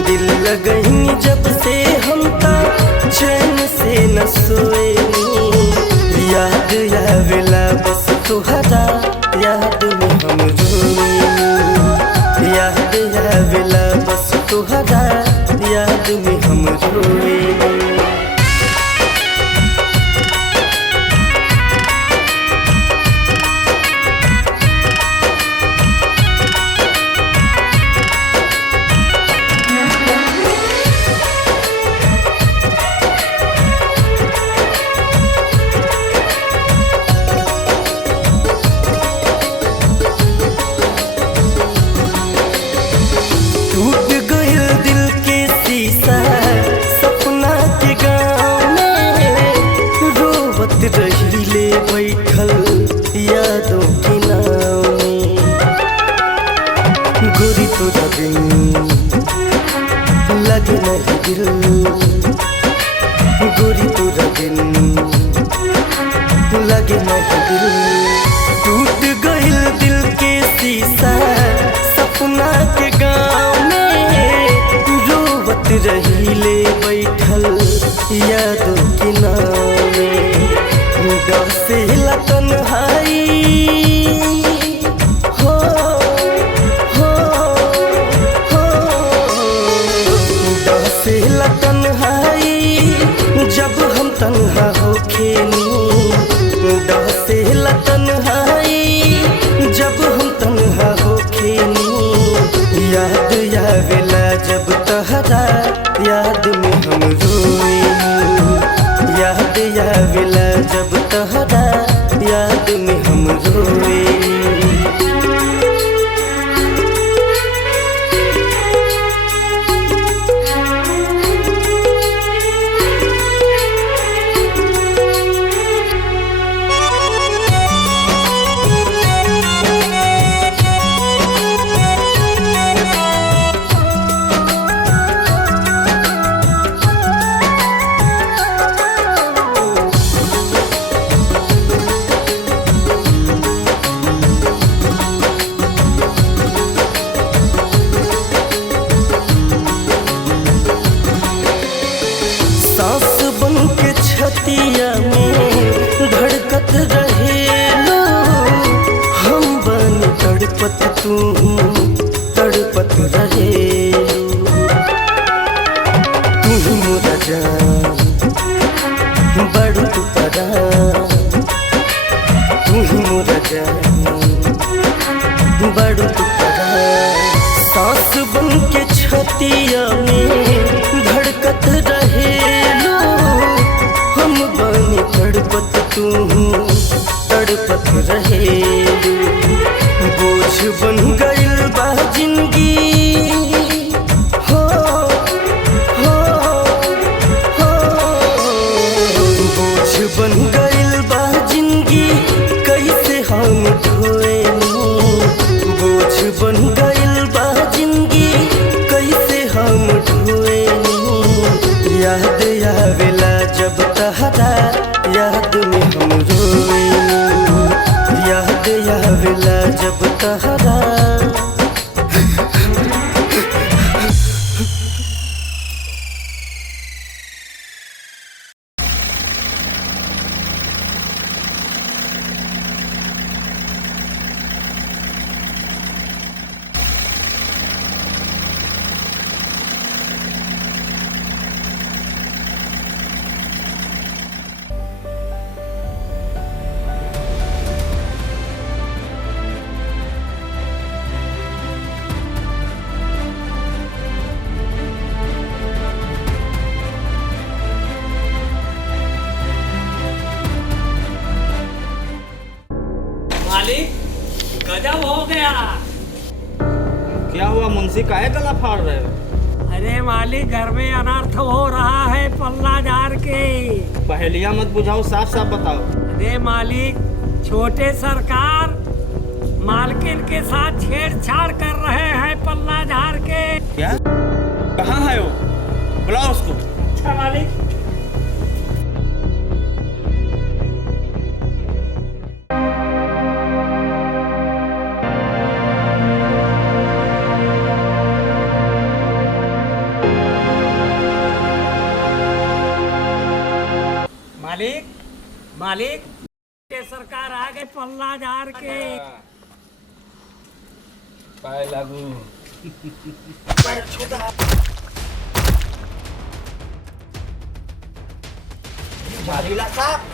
दिल लगनी जब से हम ता चैन से न सोएनी। याद आवेला बस तुहरा याद में हम रोएनी, याद आवेला बस तुहरा याद में हम रोएनी। टूट गइल दिल के शीशा सपना के गाँव में, रोवत रहिले बैठल यादों के नाव में। गोरी तोरा बिन लगे नहीं दिल, गोरी तोरा बिन लगे नहीं दिल। टूट गइल दिल के शीशा सपना के गाँव में, रोवत रहिले बैठल यादों के नाव में। डर से तन्हाई हो हो हो, डर से तन्हाई जब हम तन्हा होखेनी, डर से तन्हाई जब हम तन्हा होखेनी। याद आवेला जब तहरा याद में हम रोएनी, याद आवेला जब तहरा याद में हम रोएनी। सांस बन के छतिया में धड़कत रहेलो, हम बन तड़पत तू तड़पत रहेलो। तू ही मोरा जान बड़ तू परान, तू ही मोरा जान बड़ तू परान। सांस बन के छतिया में धड़कत रहेलो, हम बनी तड़पत तू तड़पत रहेलो। बोझ बन गइल बा जिंदगी हो हो हो, बोझ बन गइल बा जिंदगी कैसे हम ढोएनी। बोझ बन गइल बा जिंदगी कैसे हम ढोएनी। याद आवेला जब तहरा याद में हम रोएनी, याद आवेला जब तहरा। मालिक गजब हो गया। क्या हुआ मुंशी, काहे गला फाड़ रहे हो? अरे मालिक घर में अनर्थ हो रहा है पल्ला झाड़ के। पहेलियां मत बुझाओ, साफ साफ बताओ। अरे मालिक छोटे सरकार मालकिन के साथ छेड़छाड़ कर रहे हैं पल्ला झाड़ के। क्या? कहाँ है वो? बुलाओ उसको। अच्छा मालिक। मालिक के सरकार आ गए पल्ला झाड़ के। पाए लागू मारिला साहब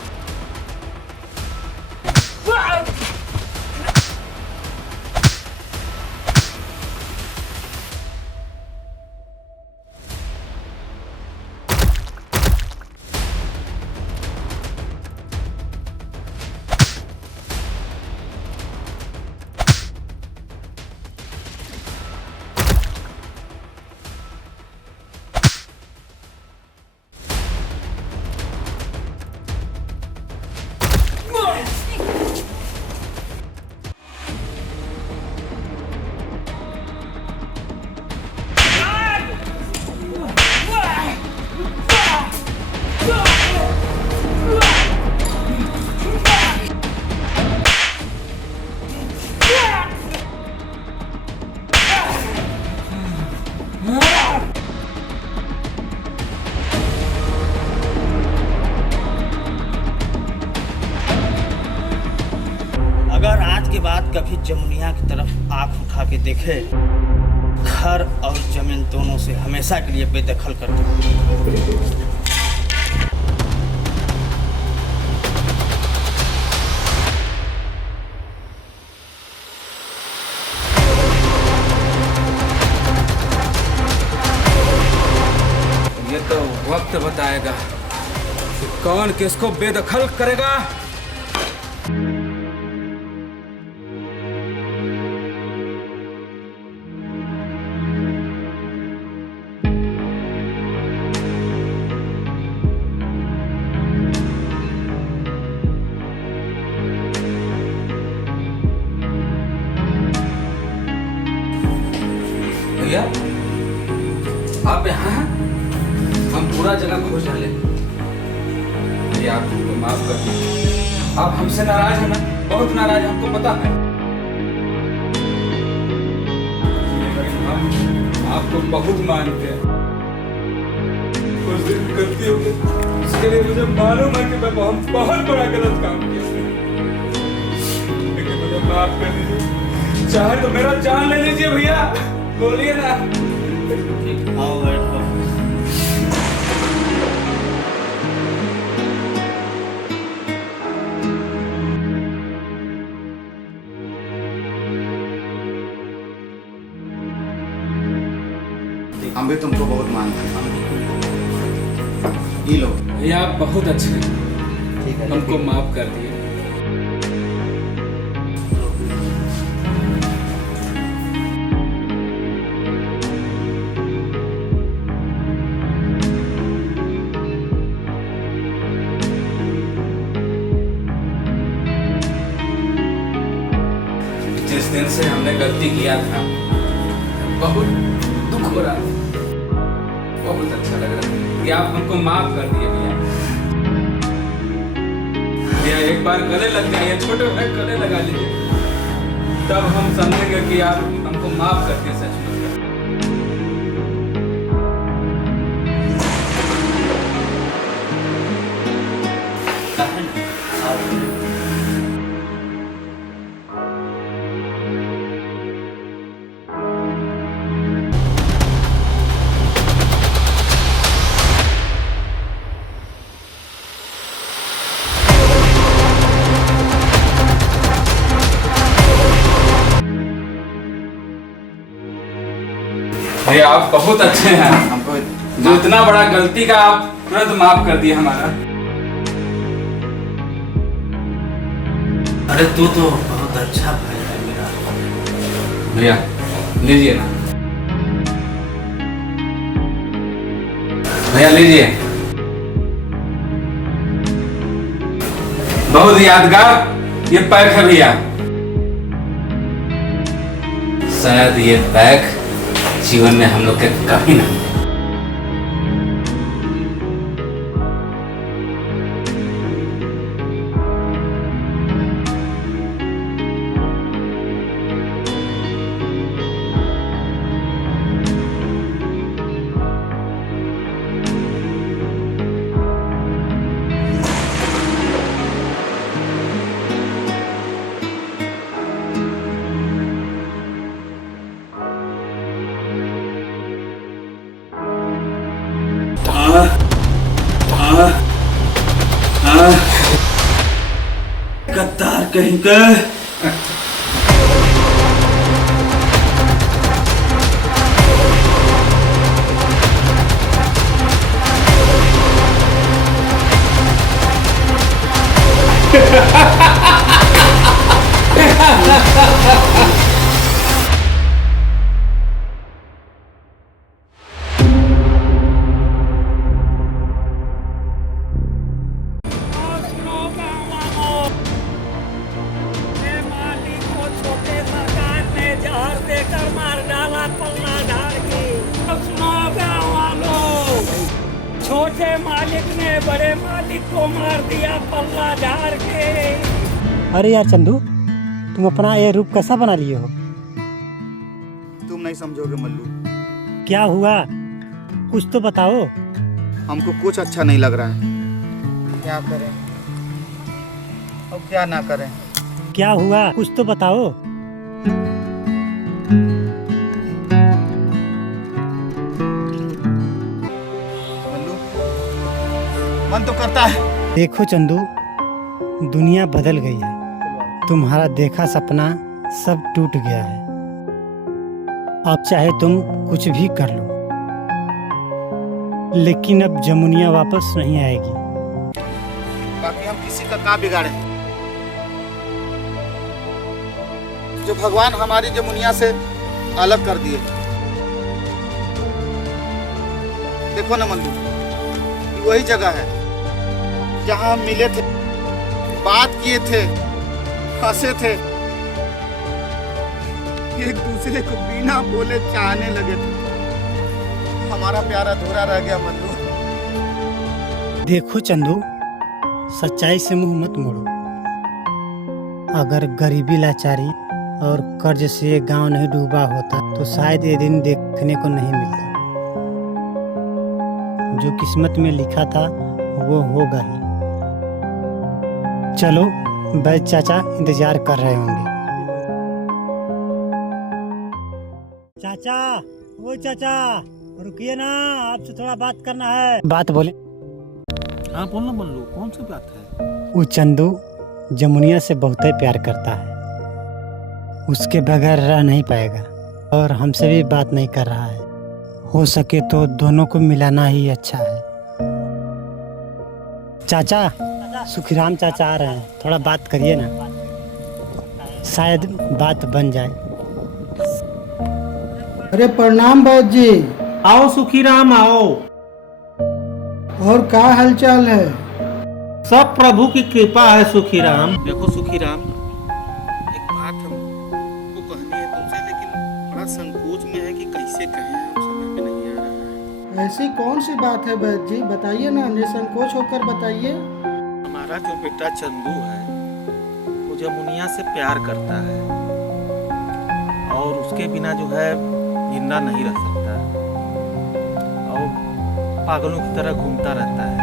अगर आज के बाद कभी जमुनिया की तरफ आंख उठा के देखे, घर और जमीन दोनों से हमेशा के लिए बेदखल कर दूंगा। ये तो वक्त बताएगा कि कौन किसको बेदखल करेगा। भैया आप यहाँ हैं? हम पूरा जगह खोज डाले। भैया आप हमको माफ कर दीजिए। आप हमसे नाराज हैं ना, बहुत नाराज, हमको पता है। लेकिन हम आपको बहुत मानते हैं। कुछ दिन गलती हो गई, इसके लिए मुझे मालूम है कि मैं बहुत बड़ा गलत काम किया, लेकिन मुझे माफ कर दीजिए। चाहे तो मेरा जान ले लीजिए भैया, बोलिए ना। आओ बैठो। हम भी तुमको बहुत मानते हैं। ये लो। भैया आप बहुत अच्छे हैं, ठीक है, हमको माफ कर दिए। जिस दिन से हमने गलती किया था, बहुत दुख हो रहा था, बहुत अच्छा लग रहा है कि आप हमको माफ कर दिए भैया। भैया एक बार गले लग जाइए, छोटे भाई गले लगा लीजिए, तब हम समझेंगे कि आप हमको माफ करके सच में। भैया आप बहुत अच्छे हैं, हमको जो इतना बड़ा गलती का आप तुरंत माफ कर दिए हमारा। अरे तू तो बहुत अच्छा भाई है मेरा। भैया लीजिए ना, भैया लीजिए। बहुत यादगार ये पैक है भैया। शायद ये पैक जीवन में हम लोग के कभी ना। कहीं का छोटे मालिक ने बड़े मालिक को मार दिया पल्ला झाड़ के। अरे यार चंदू, तुम अपना ये रूप कैसा बना लिए हो? तुम नहीं समझोगे मल्लू। क्या हुआ, कुछ तो बताओ। हमको कुछ अच्छा नहीं लग रहा है। क्या करें और क्या ना करें? क्या हुआ, कुछ तो बताओ। मल्लू, मन तो करता है। देखो चंदू, दुनिया बदल गई है। तुम्हारा देखा सपना सब टूट गया है। अब चाहे तुम कुछ भी कर लो, लेकिन अब जमुनिया वापस नहीं आएगी। बाकी हम किसी का क्या बिगाड़े, जो भगवान हमारी जमुनिया से अलग कर दिए। देखो ना मल्लू, ये वही जगह है जहां हम मिले थे, बात किए थे, हंसे थे, एक दूसरे को बिना बोले चाहने लगे थे। हमारा प्यार अधूरा रह गया मल्लू। देखो चंदू, सच्चाई से मुंह मत मोड़ो। अगर गरीबी, लाचारी और कर्ज से ये गांव नहीं डूबा होता तो शायद ये दिन देखने को नहीं मिलता। जो किस्मत में लिखा था वो होगा ही। चलो, बैद चाचा इंतजार कर रहे होंगे। चाचा, वो चाचा, रुकिए ना, आपसे थोड़ा बात करना है। बात बोले। हाँ बोलो मल्लू, कौन सी बात है? वो चंदू जमुनिया से बहुत ही प्यार करता है, उसके बगैर रह नहीं पाएगा और हमसे भी बात नहीं कर रहा है। हो सके तो दोनों को मिलाना ही अच्छा है। चाचा, सुखीराम चाचा आ रहे हैं, थोड़ा बात करिए ना, शायद बात बन जाए। अरे प्रणाम बैद जी। आओ सुखीराम आओ। और क्या हालचाल है? सब प्रभु की कृपा है सुखीराम। देखो सुखीराम, एक बात हमको कहनी है तुमसे, लेकिन बड़ा संकोच में है कि कैसे कहें, हम समझ में नहीं आ रहा है। ऐसी कौन सी बात है बैद जी, बताइए ना, निसंकोच होकर बताइए। हमारा जो बेटा चंदू है वो जमुनिया से प्यार करता है और उसके बिना जो है जिंदा नहीं रह सकता और पागलों की तरह घूमता रहता है।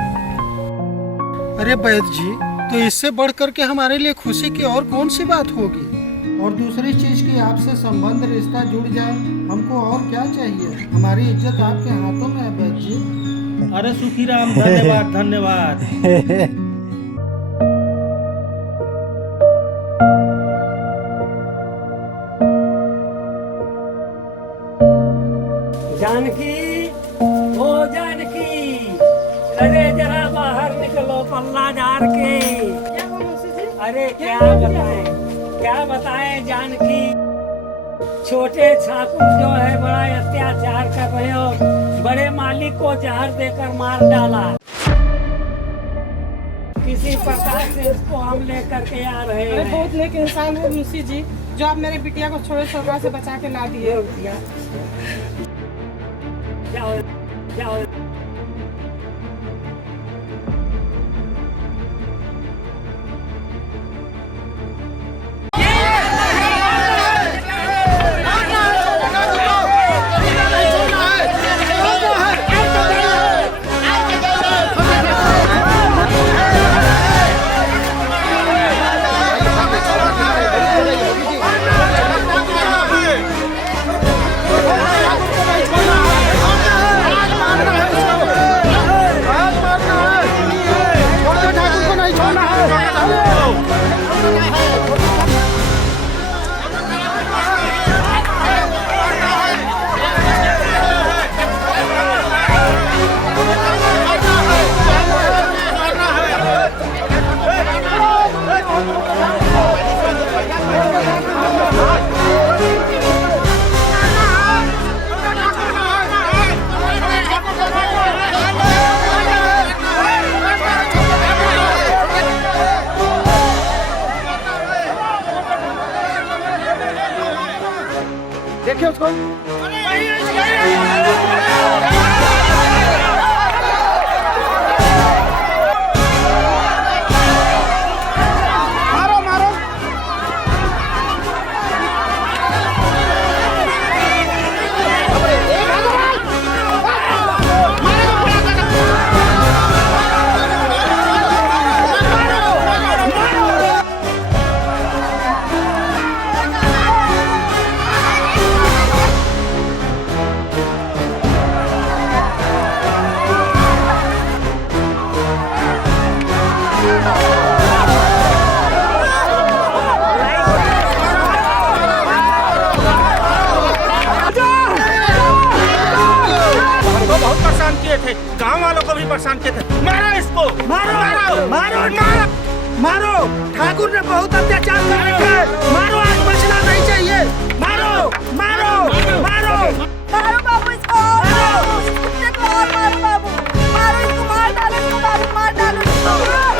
अरे बैद जी, तो इससे बढ़ करके हमारे लिए खुशी की और कौन सी बात होगी? और दूसरी चीज की आपसे संबंध, रिश्ता जुड़ जाए, हमको और क्या चाहिए? हमारी इज्जत आपके हाथों में है बैद जी। अरे सुखीराम, धन्यवाद धन्यवाद। जानकी, ओ जानकी, अरे जरा बाहर निकलो पल्ला झाड़ के। अरे क्या बताएं जानकी, छोटे ठाकुर जो है बड़ा अत्याचार कर रहे हो, बड़े मालिक को जहर देकर मार डाला। किसी प्रकार से इसको हम लेकर के आ रहे हैं। बहुत नेक इंसान है मुंशी जी, जो आप मेरे बिटिया को छोड़े सरकार से बचा के ला दिए। जाओ जाओ। थे, गांव वालों को भी परेशान किए थे। मारो इसको, मारो मारो मारो मारो मारो। ठाकुर ने बहुत अत्याचार कर रखे हैं। मारो, आज बचना नहीं चाहिए। मारो मारो मारो मारो बाबू इसको, मारो इस कुत्ते को और मारो बाबू, मारो इसको, मार डालो इसको बाबू, मार डालो इसको, मारो।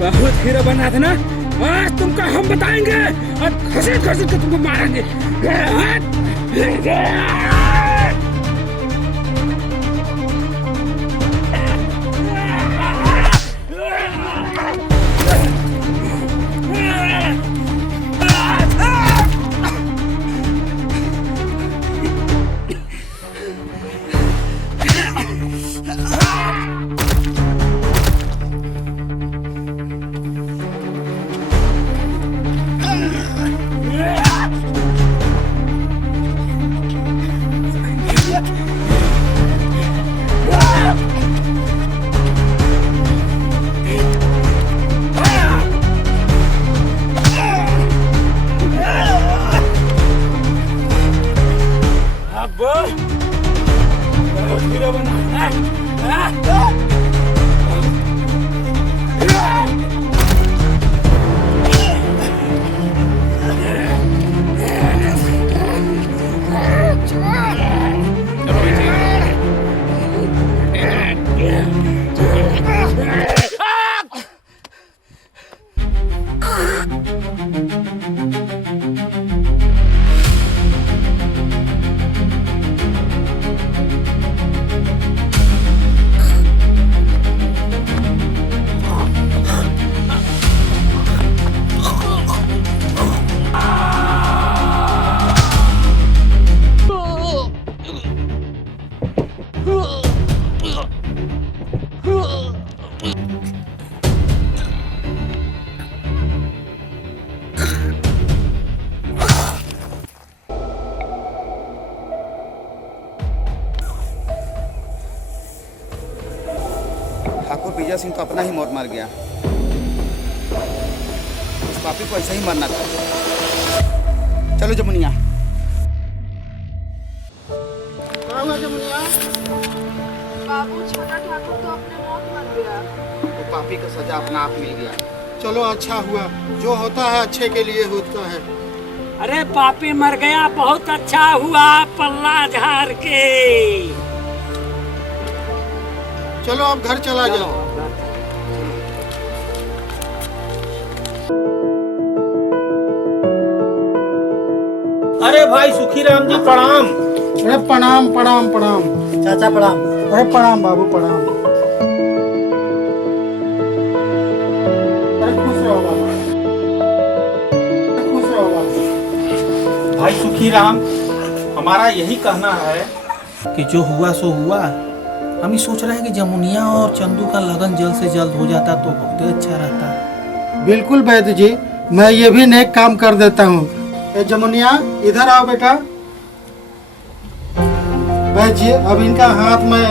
बहुत हीरो बना था ना, आज तुमको हम बताएंगे और घसीट घसीट के तुमको मारेंगे। ठाकुर विजय सिंह तो अपना ही मौत मार गया, उस पापी को ऐसे ही मरना था। चलो जमुनिया। बाबू छोटा ठाकुर तो अपने मौत मर गया। तो पापी का सजा अपना आप मिल गया। चलो अच्छा हुआ, जो होता है अच्छे के लिए होता है। अरे पापी मर गया, बहुत अच्छा हुआ पल्ला झाड़ के। चलो अब घर चला जाओ। अरे भाई सुखीराम जी प्रणाम। अरे प्रणाम प्रणाम प्रणाम चाचा प्रणाम। अरे प्रणाम बाबू प्रणाम। अरे खुश रहो बाबा, खुश रहो बाबू। भाई सुखीराम, हमारा यही कहना है कि जो हुआ सो हुआ। हम ही सोच रहे हैं कि जमुनिया और चंदू का लगन जल्द से जल्द हो जाता तो बहुत ही अच्छा रहता। बिल्कुल वैद्य जी, मैं ये भी नेक काम कर देता हूँ। जमुनिया इधर आओ बेटा। वैद्य जी अब इनका हाथ में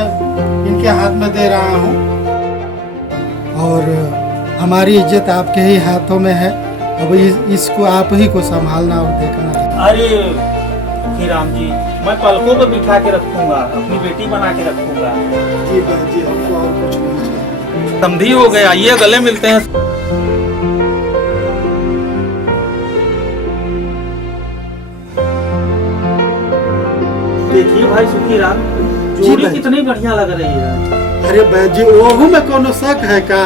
इनके हाथ में दे रहा हूँ, और हमारी इज्जत आपके ही हाथों में है। अब इसको आप ही को संभालना और देखना है। अरे सुखीराम जी, मैं पलकों पे बिठा के रखूंगा, अपनी बेटी बना के रखूंगा। जी वैद्य जी, हमको और कुछ नहीं चाहिए। समझी हो गए, आइए गले मिलते हैं। देखिए भाई सुखीराम, जोड़ी भाई। कितनी बढ़िया लग रही है। अरे वैद्य जी, ओहू में कोनो शक है का?